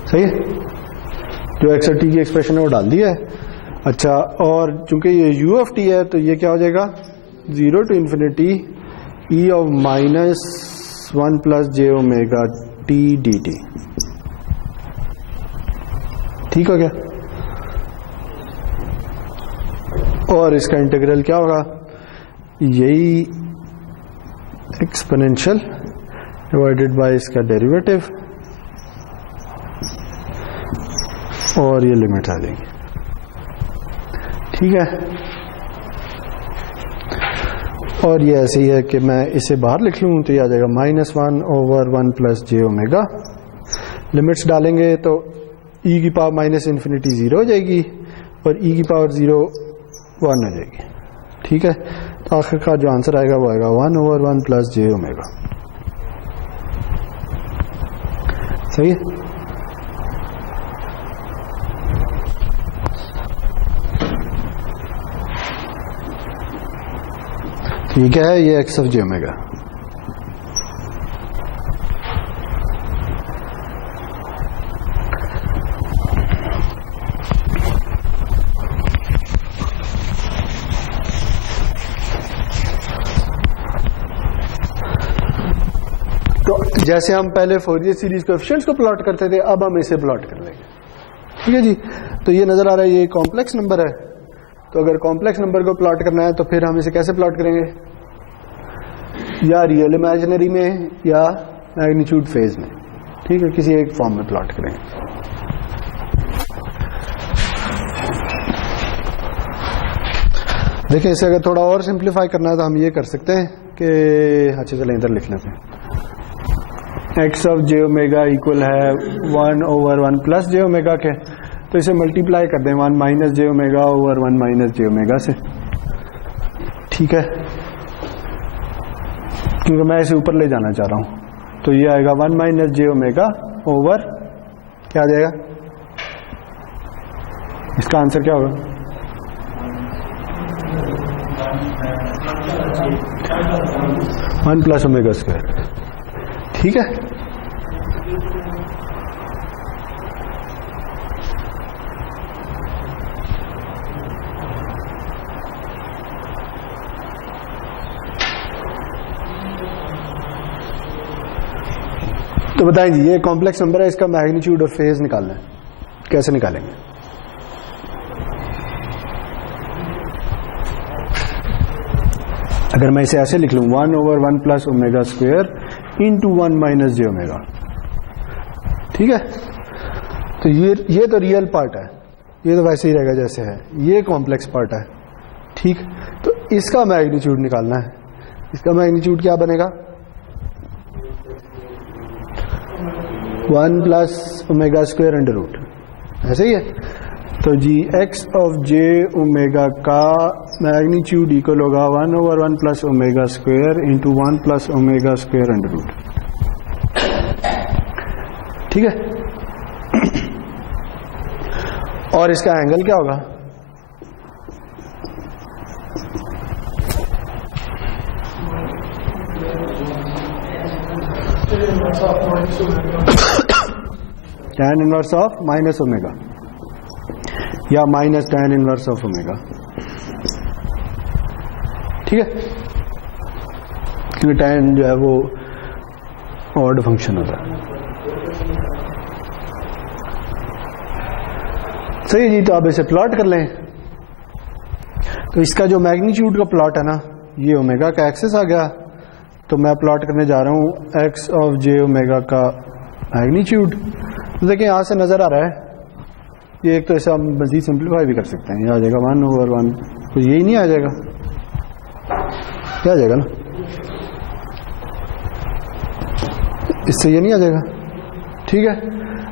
सही है, जो एक्स और टी की एक्सप्रेशन है वो डाल दिया है। अच्छा, और चूंकि ये u ऑफ टी है तो ये क्या हो जाएगा 0 to ∞ e of -1 plus j omega t d T. ठीक हो गया, और इसका इंटीग्रल क्या होगा, यही एक्सपोनेंशियल डिवाइडेड बाय इसका डेरिवेटिव, और ये लिमिट आ जाएगी। ठीक है, और ये ऐसे ही है कि मैं इसे बाहर लिख लूँ तो ये आ जाएगा -1/1 प्लस जे ओमेगा। लिमिट्स डालेंगे तो e की पावर -∞ 0 हो जाएगी और e की पावर 0 1 हो जाएगी। ठीक है, तो आखिरकार जो आंसर आएगा वो आएगा 1/1 प्लस जे ओमेगा। सही है, ये क्या है, ये एक्स ऑफ जे ओमेगा। तो जैसे हम पहले फोरियर सीरीज कोएफिशिएंट्स को प्लॉट करते थे, अब हम इसे प्लॉट कर लेंगे। ठीक है जी, तो ये नजर आ रहा है ये कॉम्प्लेक्स नंबर है, तो अगर कॉम्प्लेक्स नंबर को प्लॉट करना है तो फिर हम इसे कैसे प्लॉट करेंगे, या रियल इमेजिनरी में या मैग्नीट्यूड फेज में। ठीक है, किसी एक फॉर्म में प्लॉट करेंगे। देखिए, इसे अगर थोड़ा और सिंप्लीफाई करना है तो हम ये कर सकते हैं कि अच्छा चलें इधर लिख लेते हैं, x of j omega equal है 1/1 प्लस जे ओमेगा के, तो इसे मल्टीप्लाई कर दें 1 minus j omega over 1 minus j omega से। ठीक है, क्योंकि मैं इसे ऊपर ले जाना चाह रहा हूं, तो ये आएगा 1 माइनस जे ओमेगा ओवर क्या आ जाएगा, इसका आंसर क्या होगा, वन प्लस ओमेगा स्क्वायर। ठीक है, तो बताएं जी, ये कॉम्प्लेक्स नंबर है, इसका मैग्नीट्यूड और फेज निकालना है, कैसे निकालेंगे? अगर मैं इसे ऐसे लिख लूं 1/1 plus omega square into 1 minus j omega, ठीक है, तो ये तो रियल पार्ट है, ये तो वैसे ही रहेगा जैसे है, ये कॉम्प्लेक्स पार्ट है, ठीक। तो इसका मैग्नीट्यूड निकालना है, इसका मैग्नीट्यूड क्या बनेगा? 1 plus omega square under root, ऐसे ही है। तो g x of j omega का मैग्नीट्यूड इक्वल होगा 1/1 plus omega square into 1 plus omega square under root, ठीक है। और इसका एंगल क्या होगा? tan inverse of minus omega या minus tan inverse of omega, ठीक है, क्योंकि tan जो है वो ऑड फंक्शन होता है। सही जी, तो आप इसे प्लॉट कर लें। तो इसका जो मैग्नीट्यूड का प्लॉट है ना, ये ओमेगा का एक्सेस आ गया, तो मैं प्लॉट करने जा रहा हूं एक्स ऑफ जे ओमेगा का मैग्नीट्यूड। तो देखिए यहां से नजर आ रहा है, ये एक तो ऐसा हम मजीद सिंप्लीफाई भी कर सकते हैं, ये आ जाएगा 1/1, तो यही नहीं आ जाएगा, क्या आ जाएगा ना, इससे ये नहीं आ जाएगा, ठीक है।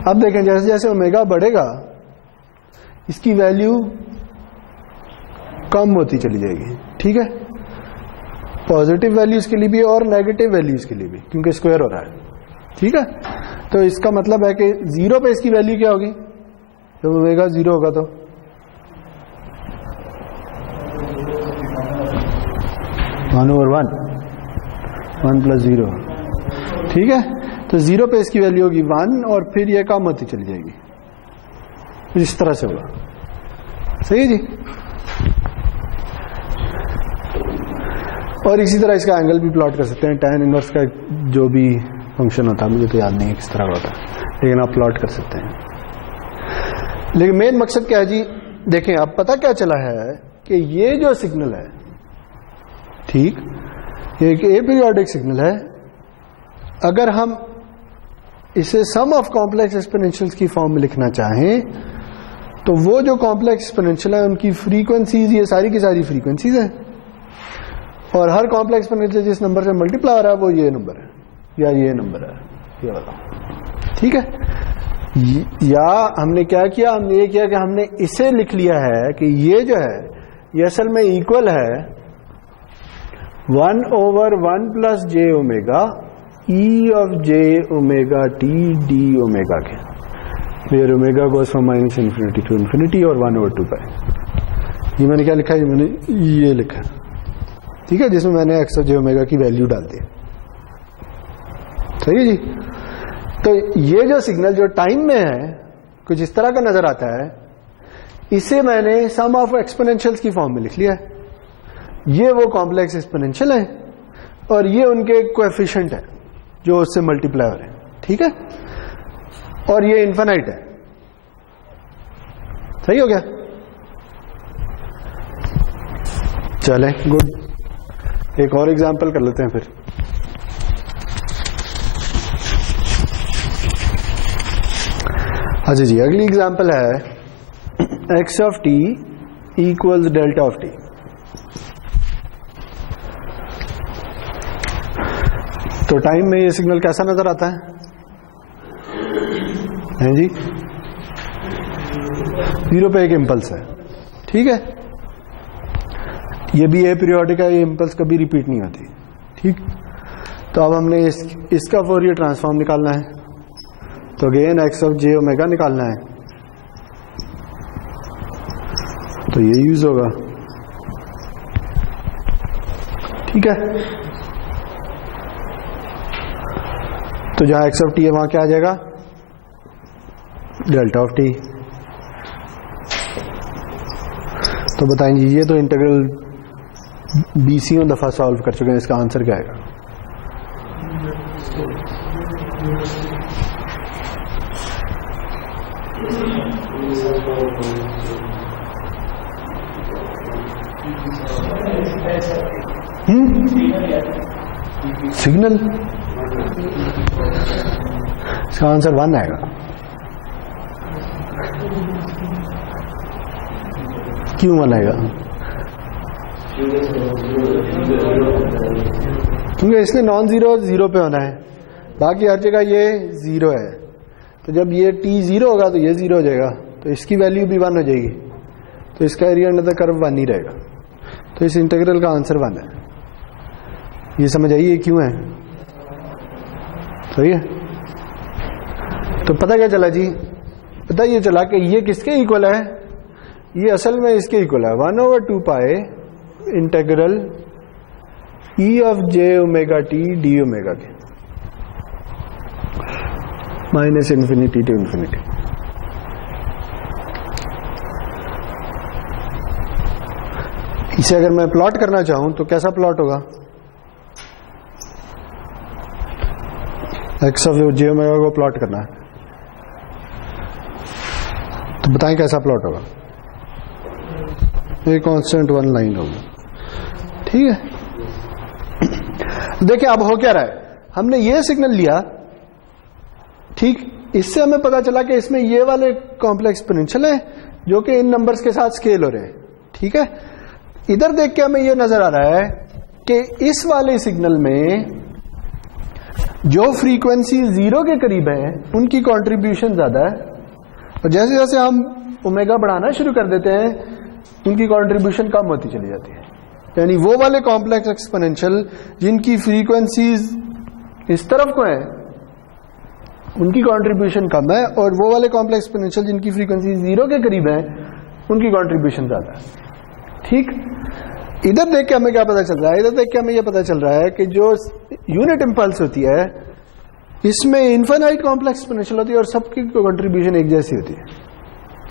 अब देखें जैसे जैसे ओमेगा बढ़ेगा इसकी वैल्यू कम होती चली जाएगी, ठीक है, पॉजिटिव वैल्यूज के लिए भी और नेगेटिव वैल्यूज के लिए भी, क्योंकि स्क्वायर हो रहा है, ठीक है। तो इसका मतलब है कि 0 पे इसकी वैल्यू क्या होगी? जब ओमेगा 0 होगा तो 1/1 1 प्लस 0, ठीक है। तो 0 पे इसकी वैल्यू होगी 1 और फिर ये कम होती चली जाएगी, इस तरह से होगा, सही है जी। और इसी तरह इसका एंगल भी प्लॉट कर सकते हैं, tan इनवर्स का जो भी फंक्शन होता है, मुझे तो याद नहीं है किस तरह होता है, लेकिन आप प्लॉट कर सकते हैं। लेकिन मेन मकसद क्या है जी, देखें अब पता क्या चला है कि ये जो सिग्नल है, ठीक, ये एक एपीरियोडिक सिग्नल है, अगर हम इसे सम ऑफ कॉम्प्लेक्स एक्सपोनेंशियल्स की फॉर्म में लिखना चाहें तो वो जो कॉम्प्लेक्स एक्सपोनेंशियल है उनकी फ्रीक्वेंसीज, ये सारी की सारी फ्रीक्वेंसीज है, और हर कॉम्प्लेक्स एक्सपोनेंशियल जिस नंबर से मल्टीप्लाई हो रहा है वो ये नंबर है या ये नंबर है, ये वाला, ठीक है। या हमने क्या किया, हमने ये किया कि हमने इसे लिख लिया है कि ये जो है ये असल में इक्वल है 1/1 plus j omega e of j omega t d omega के, where omega goes from minus infinity to infinity और 1/2 पाई। ये मैंने क्या लिखा है, ये मैंने ये लिखा, ठीक है, जिसमें मैंने एक्स ऑफ जे ओमेगा की वैल्यू डाल दी, सही है जी। तो ये जो सिग्नल जो टाइम में है कुछ इस तरह का नजर आता है, इसे मैंने सम ऑफ एक्सपोनेंशियल्स की फॉर्म में लिख लिया है। ये वो कॉम्प्लेक्स एक्सपोनेंशियल है और ये उनके कोएफिशिएंट है जो उससे मल्टीप्लाई हो रहे हैं, ठीक है, और ये इन्फिनाइट है, सही हो गया। चले गुड, एक और एग्जांपल कर लेते हैं फिर। अच्छा जी, अगली एग्जांपल है x of T equals delta of T. तो टाइम में ये सिग्नल कैसा नजर आता है जी? 0 पे एक इम्पल्स है, ठीक है, ये भी एपीरियोडिक है, ये इम्पल्स कभी रिपीट नहीं होती, ठीक। तो अब हमने इसका फोरियर ट्रांसफॉर्म निकालना है, तो again x of j omega निकालना है, तो ये यूज होगा, ठीक है। तो तो जहां एक्स ऑफ टी है वहां क्या आ जाएगा, डेल्टा ऑफ टी। तो बताएं जी, ये तो इंटीग्रल 20 दफा सॉल्व कर चुके हैं, इसका आंसर क्या आएगा? सिग्नल, इसका आंसर 1 आएगा। क्यों 1 आएगा? क्योंकि इसने नॉन जीरो जीरो पे होना है, बाकी हर जगह ये 0 है। तो जब ये t 0 होगा तो ये 0 हो जाएगा, तो इसकी वैल्यू भी 1 हो जाएगी, तो इसका एरिया अंडर द कर्व 1 ही रहेगा। तो इस इंटीग्रल का आंसर 1 है। ये समझ आइए ये क्यों है? सही है। तो पता क्या चला जी, पता ये चला कि ये किसके इक्वल है, ये असल में इसके इक्वल है 1/2 pi integral e of j omega t d omega के, माइनस इन्फिनिटी टू इन्फिनिटी। इसे अगर मैं प्लॉट करना चाहूं तो कैसा प्लॉट होगा? एक्स ऑफ जे ओमेगा को प्लॉट करना है, तो बताएं कैसा प्लॉट होगा? एक कांस्टेंट 1 लाइन होगी, ठीक है। देखिए अब हो क्या रहा है, हमने ये सिग्नल लिया, ठीक, इससे हमें पता चला कि इसमें ये वाले कॉम्प्लेक्स एक्सपोनेंशियल है जो कि इन नंबर्स के साथ स्केल हो रहे हैं, ठीक है। इधर देख के हमें ये नजर आ रहा है कि इस वाले सिग्नल में जो फ्रीक्वेंसी 0 के करीब है उनकी कंट्रीब्यूशन ज्यादा है, और जैसे जैसे हम ओमेगा बढ़ाना शुरू कर देते हैं उनकी कंट्रीब्यूशन कम होती चली जाती है। यानी वो वाले कॉम्प्लेक्स एक्सपोनेंशियल जिनकी फ्रीक्वेंसीज इस तरफ को है उनकी कंट्रीब्यूशन कम है, और वो वाले कॉम्प्लेक्स एक्सपोनेंशियल जिनकी फ्रीक्वेंसी 0 के करीब है उनकी कंट्रीब्यूशन ज्यादा है, ठीक। इधर देख के हमें क्या पता चल रहा है? इधर देख के हमें यह पता चल रहा है कि जो यूनिट इंपल्स होती है इसमें इनफाइनाइट कॉम्प्लेक्स एक्सपोनेंशियल होती है और सबकी कंट्रीब्यूशन एक जैसी होती है,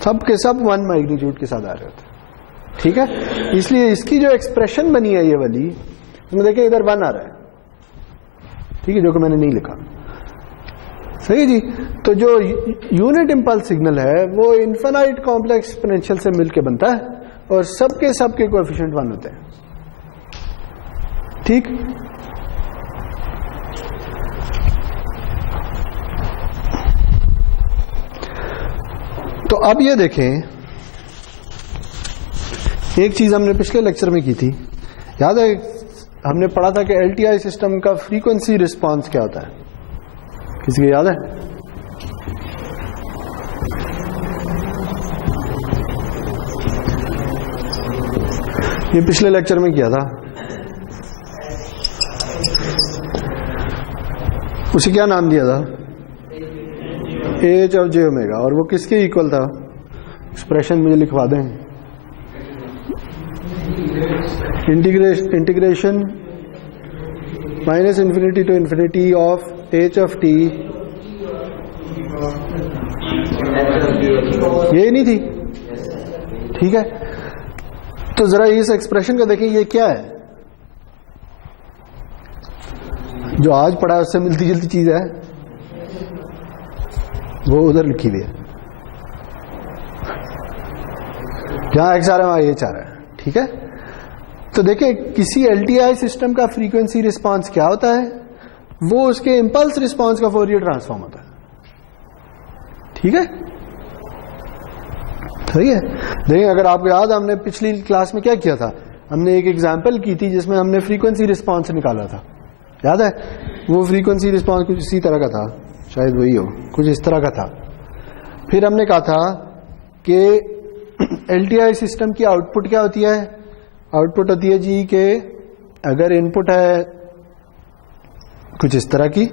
सब के सब 1 मैग्नीट्यूड के साथ आ रहे होते हैं, ठीक है। इसलिए इसकी जो एक्सप्रेशन बनी है ये वाली, इसमें देखिए इधर 1 आ रहा है, ठीक है, जो कि मैंने नहीं लिखा, सही जी। तो जो यूनिट इंपल्स सिग्नल है वो इनफाइनाइट कॉम्प्लेक्स एक्सपोनेंशियल से मिलकर बनता है और सबके कोएफिशिएंट 1 होते हैं, ठीक। तो अब ये देखें, एक चीज हमने पिछले लेक्चर में की थी, याद है? हमने पढ़ा था कि एलटीआई सिस्टम का फ्रीक्वेंसी रिस्पांस क्या होता है, किसी को याद है? ये पिछले लेक्चर में किया था, उसे क्या नाम दिया था? एच ऑफ जे ओमेगा, और वो किसके इक्वल था? एक्सप्रेशन मुझे लिखवा दें, integration minus infinity to infinity of H of T, ये नहीं थी, ठीक है। तो जरा इस एक्सप्रेशन को देखें, ये क्या है? जो आज पढ़ा है उससे मिलती जुलती चीज है, वो उधर लिखी हुई है, जहां एक्स आ रहा है वहां एच आ रहा है, ठीक है। तो देखिए किसी एलटीआई सिस्टम का फ्रीक्वेंसी रिस्पांस क्या होता है? वो उसके इंपल्स रिस्पांस का फोरियर ट्रांसफॉर्म होता है, ठीक है, सही है। देखिए अगर आपको याद, हमने पिछली क्लास में क्या किया था, हमने एक एग्जांपल की थी जिसमें हमने फ्रीक्वेंसी रिस्पांस निकाला था, याद है? वो फ्रीक्वेंसी रिस्पांस कुछ इसी तरह का था, शायद वही हो, कुछ इस तरह का था। फिर हमने कहा था कि एलटीआई सिस्टम की आउटपुट क्या होती है? आउटपुट होती है जी कि अगर इनपुट है कुछ इस तरह की,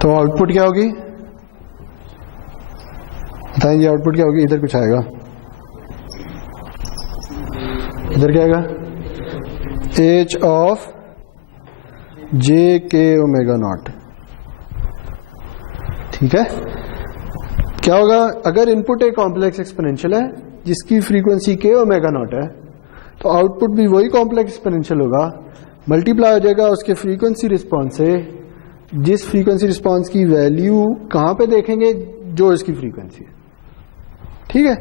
तो आउटपुट क्या होगी? बताएं जी, आउटपुट क्या होगी? इधर कुछ आएगा, इधर क्या आएगा? H of J K omega not. ठीक है, क्या होगा अगर इनपुट एक कॉम्प्लेक्स एक्सपोनेंशियल है जिसकी फ्रीक्वेंसी के ओमेगा नॉट है, तो आउटपुट भी वही कॉम्प्लेक्स एक्सपोनेंशियल होगा, मल्टीप्लाई हो जाएगा उसके फ्रीक्वेंसी रिस्पॉन्स से, जिस फ्रीक्वेंसी रिस्पॉन्स की वैल्यू कहां पे देखेंगे, जो इसकी फ्रीक्वेंसी है। ठीक है,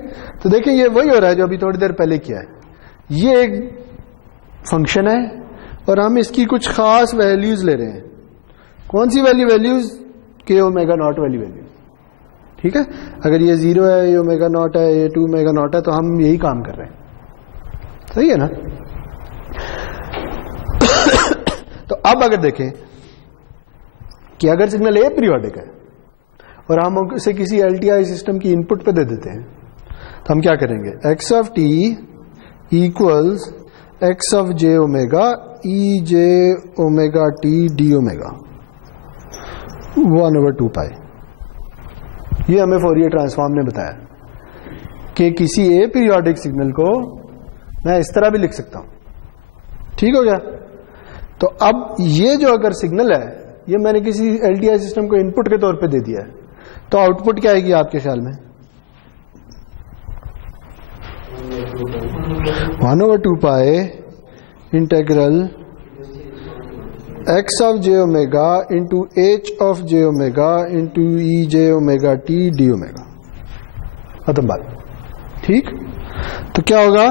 तो देखें ये वही हो रहा है जो अभी थोड़ी देर पहले किया है। ये एक फंक्शन है और हम इसकी कुछ खास वैल्यूज ले रहे हैं। कौन सी वैल्यूज? के ओमेगा नॉट वाली वैल्यू। ठीक है, अगर ये 0 है, ये ओमेगा नॉट है, ये 2 ओमेगा नॉट है, तो हम यही काम कर रहे हैं। सही है ना? तो अब अगर देखें कि अगर सिग्नल ए पीरियोडिक है और हम उसे किसी एलटीआई सिस्टम की इनपुट पे दे देते हैं, तो हम क्या करेंगे? X of T equals x of j omega E j omega t d omega 1/2 पाई। ये हमें फोरियर ट्रांसफॉर्म ने बताया कि किसी ए पीरियोडिक सिग्नल को मैं इस तरह भी लिख सकता हूं। ठीक हो गया? तो अब ये जो अगर सिग्नल है, ये मैंने किसी एलटीआई सिस्टम को इनपुट के तौर पे दे दिया है, तो आउटपुट क्या आएगी आपके ख्याल में? 1/2 pi integral x of j omega into h of j omega into e j omega t d omega. खत्म बात। ठीक, तो क्या होगा?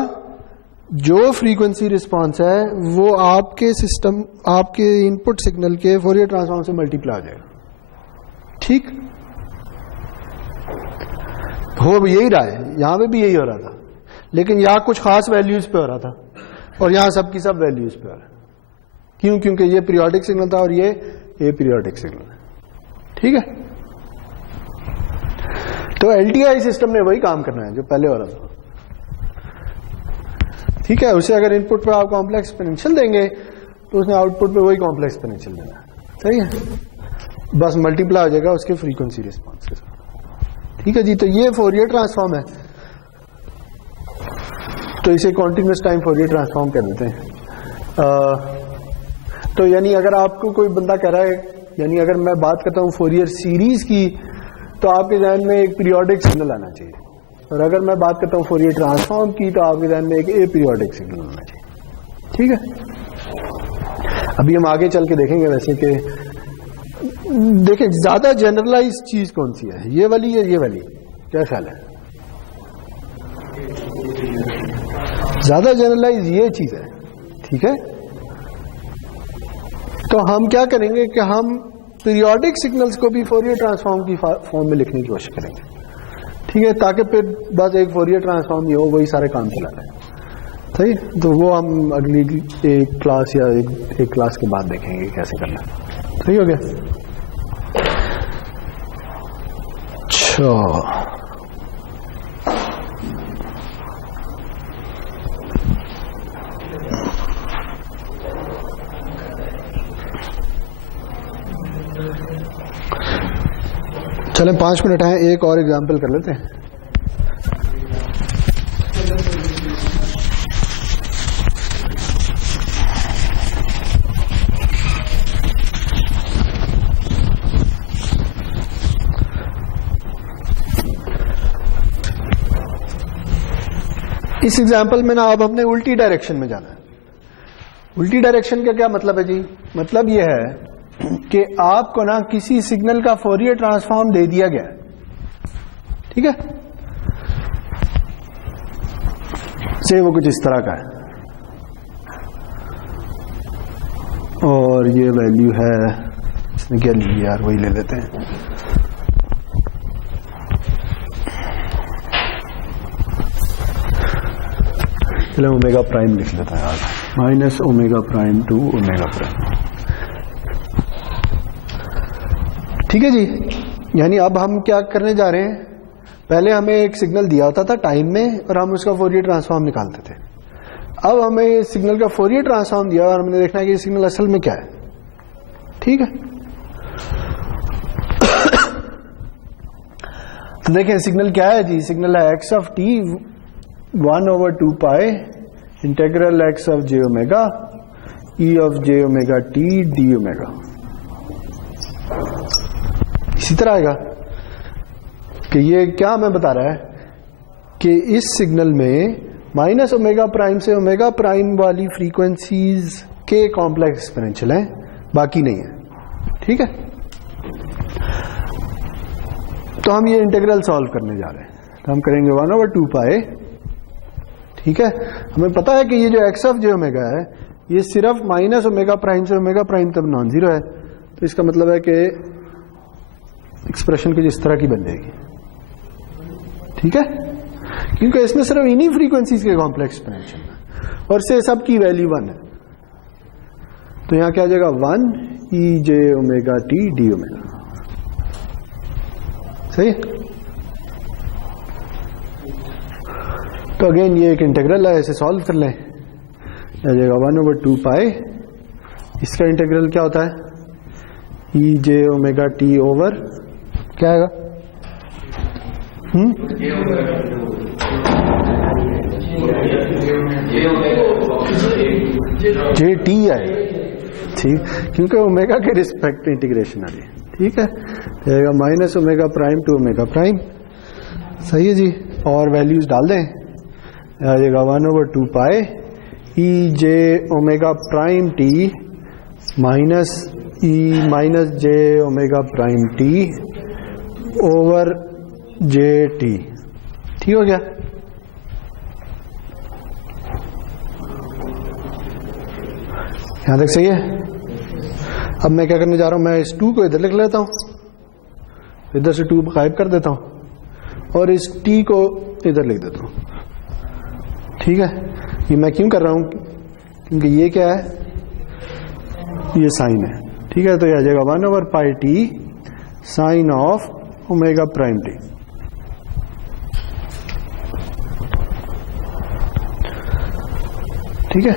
जो फ्रीक्वेंसी रिस्पांस है वो आपके सिस्टम, आपके इनपुट सिग्नल के फोरियर ट्रांसफॉर्म से मल्टीप्लाई हो जाएगा। ठीक, हो यही रहा है, यहां पे भी यही हो रहा था, लेकिन यहां कुछ खास वैल्यूज पे हो रहा था और यहां सबकी सब वैल्यूज पे हो रहा है। क्यों? क्योंकि ये पीरियोडिक सिग्नल था और ये ए पीरियोडिक सिग्नल है। ठीक है, तो एलटीआई सिस्टम ने वही काम करना है जो पहले हो रहा था। ठीक है, उसे अगर इनपुट पर आप कॉम्प्लेक्स एक्सपोनेंशियल देंगे तो उसने आउटपुट पे वही कॉम्प्लेक्स एक्सपोनेंशियल देना है। सही है, बस मल्टीप्लाई हो जाएगा उसके फ्रीक्वेंसी रिस्पॉन्स के साथ। ठीक है जी, तो ये फोरियर ट्रांसफॉर्म है, तो इसे कॉन्टिन्यूस टाइम फोरियर ट्रांसफॉर्म कर देते हैं। तो यानी अगर आपको कोई बंदा कह रहा है, यानी अगर मैं बात करता हूं फोरियर सीरीज की, तो आपके ध्यान में एक पीरियोडिक सिग्नल आना चाहिए, और अगर मैं बात करता हूं फोरियर ट्रांसफॉर्म की, तो आपके ध्यान में एक ए पीरियोडिक सिग्नल आना चाहिए। ठीक है, अभी हम आगे चल के देखेंगे वैसे कि देखें ज्यादा जनरलाइज चीज कौन सी है, ये वाली या ये वाली, क्या ख्याल है? ज्यादा जनरलाइज ये चीज है। ठीक है, तो हम क्या करेंगे कि हम पीरियोडिक सिग्नल्स को भी फोरियर ट्रांसफॉर्म की फॉर्म में लिखने की कोशिश करेंगे। ठीक है, ताकि फिर बस एक फोरियर ट्रांसफॉर्म ही हो, वही सारे काम चलाना है। सही, तो वो हम अगली एक क्लास या एक क्लास के बाद देखेंगे कैसे करना है। सही हो गया? अच्छा, चलें 5 मिनट हैं, एक और एग्जाम्पल कर लेते हैं। इस एग्जाम्पल में ना अब हमने उल्टी डायरेक्शन में जाना है। उल्टी डायरेक्शन का क्या मतलब है जी? मतलब यह है कि आपको ना किसी सिग्नल का फोरियर ट्रांसफॉर्म दे दिया गया। ठीक है, से वो कुछ इस तरह का है और ये वैल्यू है, इसने क्या ली यार, वही ले लेते हैं। चलो ओमेगा प्राइम लिख लेते हैं यार, minus omega prime to omega prime. ठीक है जी, यानी अब हम क्या करने जा रहे हैं? पहले हमें एक सिग्नल दिया होता था टाइम में और हम उसका फोरियर ट्रांसफॉर्म निकालते थे। अब हमें सिग्नल का फोरियर ट्रांसफॉर्म दिया और हमने देखना है कि सिग्नल असल में क्या है। ठीक है, तो देखें सिग्नल क्या है जी? सिग्नल है x of T 1/2 pi integral x of j omega e of j omega t d omega. इसी तरह आएगा कि ये क्या हमें बता रहा है कि इस सिग्नल में माइनस ओमेगा प्राइम से ओमेगा प्राइम वाली फ्रीक्वेंसीज के कॉम्प्लेक्स एक्सपोनेंशियल हैं, बाकी नहीं है। ठीक है, तो हम ये इंटीग्रल सॉल्व करने जा रहे हैं, तो हम करेंगे 1/2 पाई। ठीक है, हमें पता है कि ये जो एक्स ऑफ जे ओमेगा है ये सिर्फ माइनस ओमेगा प्राइम से ओमेगा प्राइम तब नॉन जीरो है, तो इसका मतलब है कि एक्सप्रेशन कुछ इस तरह की बन जाएगी। ठीक है, क्योंकि इसमें सिर्फ इन्हीं फ्रीक्वेंसीज के कॉम्प्लेक्स एक्सपोनेंशियल है और से सब की वैल्यू 1 है, तो यहां क्या आ जाएगा 1 ई j omega t d omega. सही है, तो अगेन ये एक इंटीग्रल है, इसे सॉल्व कर लें, आ जाएगा 1/2 पाई। इसका इंटीग्रल क्या होता है ई जे ओमेगा टी ओवर क्या आएगा जे टी आएगा। ठीक, क्योंकि ओमेगा के रिस्पेक्ट इंटीग्रेशन आ रही है। ठीक है, जाएगा minus omega prime to omega prime. सही है जी, और वैल्यूज डाल दें, आ जाएगा 1/2 पाई ई j omega prime T minus E minus j omega prime T over जे टी। ठीक हो गया, यहां तक सही है। अब मैं क्या करने जा रहा हूं, मैं इस 2 को इधर लिख लेता हूं, इधर से 2 गायब कर देता हूं और इस t को इधर लिख देता हूं। ठीक है, ये मैं क्यों कर रहा हूं, क्योंकि ये क्या है, ये साइन है। ठीक है, तो ये आ जाएगा 1/पाई t sine of omega prime t. ठीक है,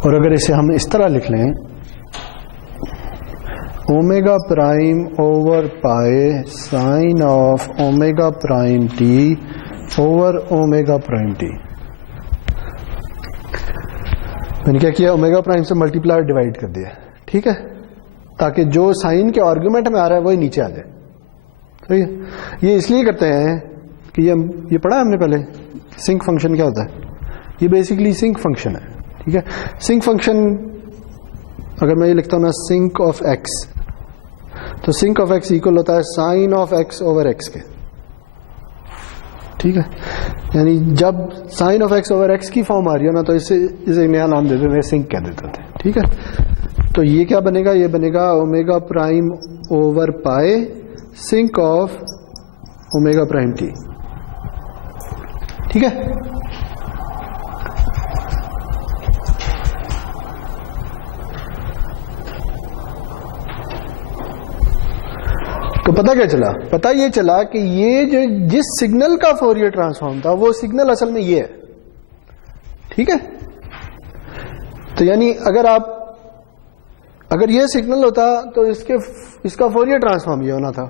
और अगर इसे हम इस तरह लिख लें, omega prime over pi sine of omega prime T over omega prime T. मैंने क्या किया, ओमेगा प्राइम से मल्टीप्लाई और डिवाइड कर दिया। ठीक है, ताकि जो साइन के आर्गुमेंट में आ रहा है वही नीचे आ जाए। सही है, ये इसलिए करते हैं कि ये पढ़ा है हमने पहले, सिंक फंक्शन क्या होता है, ये बेसिकली सिंक फंक्शन है। ठीक है, सिंक फंक्शन अगर मैं ये लिखता हूं ना सिंक ऑफ एक्स, तो सिंक ऑफ एक्स इक्वल होता है sine of x over x के। ठीक है, यानी जब sine of x over x की फॉर्म आ रही हो ना, तो इसे नया नाम दे देते हैं, सिंक कह देते थे। ठीक है, तो ये क्या बनेगा, ये बनेगा omega prime over pi sinc of omega prime t. ठीक है, तो पता क्या चला, पता ये चला कि ये जो जिस सिग्नल का फोरियर ट्रांसफॉर्म था वो सिग्नल असल में ये है। ठीक है, तो यानी अगर ये सिग्नल होता तो इसका फोरियर ट्रांसफॉर्म ये होना था,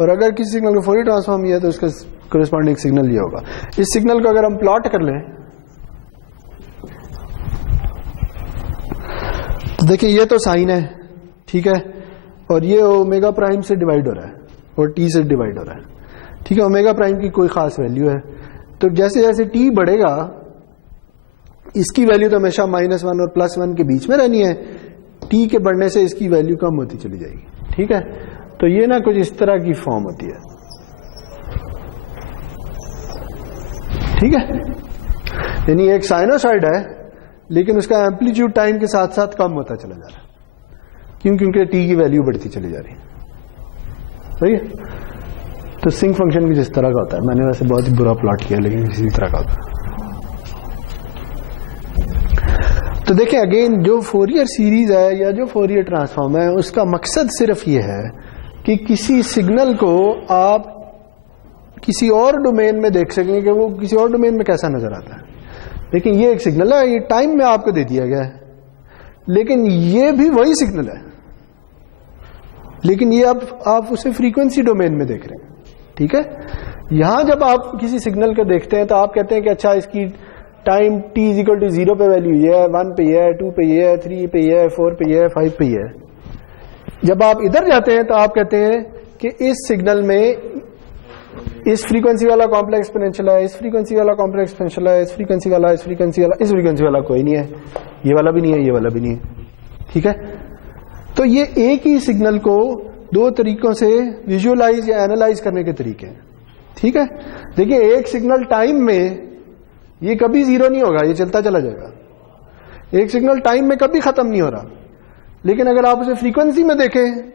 और अगर किसी सिग्नल का फोरियर ट्रांसफॉर्म ये है तो इसका कोरिस्पॉन्डिंग सिग्नल ये होगा। इस सिग्नल को अगर हम प्लॉट कर लें तो देखिए ये तो साइन है। ठीक है, और ये ओमेगा प्राइम से डिवाइड हो रहा है और टी से डिवाइड हो रहा है। ठीक है, ओमेगा प्राइम की कोई खास वैल्यू है, तो जैसे जैसे टी बढ़ेगा इसकी वैल्यू तो हमेशा -1 और +1 के बीच में रहनी है, टी के बढ़ने से इसकी वैल्यू कम होती चली जाएगी। ठीक है, तो ये ना कुछ इस तरह की फॉर्म होती है। ठीक है, यानी एक साइनोसॉइड है लेकिन उसका एम्पलीट्यूड टाइम के साथ साथ कम होता चला जा रहा है। क्यों? क्योंकि टी की वैल्यू बढ़ती चली जा रही है। सही है, तो सिंक फंक्शन भी जिस तरह का होता है, मैंने वैसे बहुत ही बुरा प्लॉट किया लेकिन इसी तरह का होता है। तो देखिए अगेन जो फोरियर सीरीज है या जो फोरियर ट्रांसफॉर्म है उसका मकसद सिर्फ ये है कि किसी सिग्नल को आप किसी और डोमेन में देख सकें कि वो किसी और डोमेन में कैसा नजर आता है। लेकिन ये एक सिग्नल है, ये टाइम में आपको दे दिया गया है, लेकिन ये भी वही सिग्नल है, लेकिन ये आप उसे फ्रीक्वेंसी डोमेन में देख रहे हैं। ठीक है, यहां जब आप किसी सिग्नल को देखते हैं तो आप कहते हैं कि अच्छा इसकी time t is equal to 0 पे वैल्यू ये है, 1 पे ये है, 2 पे ये है, 3 पे ये है, 4 पे ये है, 5 पे ये है। जब आप इधर जाते हैं तो आप कहते हैं कि इस सिग्नल में इस फ्रीक्वेंसी वाला कॉम्प्लेक्स एक्सपोनेंशियल है, इस फ्रीक्वेंसी वाला कॉम्प्लेक्स एक्सपोनेंशियल है, इस फ्रीक्वेंसी वाला, इस फ्रीक्वेंसी वाला, इस फ्रीक्वेंसी वाला कोई नहीं है, ये वाला भी नहीं है, ये वाला भी नहीं है। ठीक है, तो ये एक ही सिग्नल को दो तरीकों से विजुअलाइज या एनालाइज करने के तरीके हैं। ठीक है, देखिए एक सिग्नल टाइम में ये कभी जीरो नहीं होगा, ये चलता चला जाएगा। एक सिग्नल टाइम में कभी खत्म नहीं हो रहा, लेकिन अगर आप उसे फ्रीक्वेंसी में देखें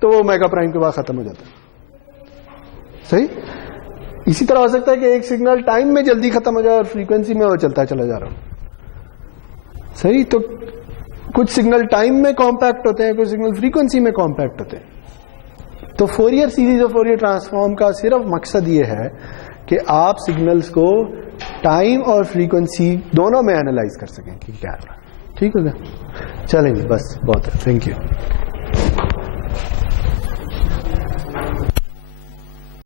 तो वो ओमेगा प्राइम के बाद खत्म हो जाता है। सही, इसी तरह हो सकता है कि एक सिग्नल टाइम में जल्दी खत्म हो जाए और फ्रीक्वेंसी में वो चलता चला जा रहा हो। सही, तो कुछ सिग्नल टाइम में कॉम्पैक्ट होते हैं, कुछ सिग्नल फ्रीक्वेंसी में कॉम्पैक्ट होते हैं। तो फोरियर सीरीज और फोरियर ट्रांसफॉर्म का सिर्फ मकसद ये है कि आप सिग्नल्स को टाइम और फ्रीक्वेंसी दोनों में एनालाइज कर सकें कि क्या है। ठीक हो गया, चलेंगे, बस बहुत है, थैंक यू।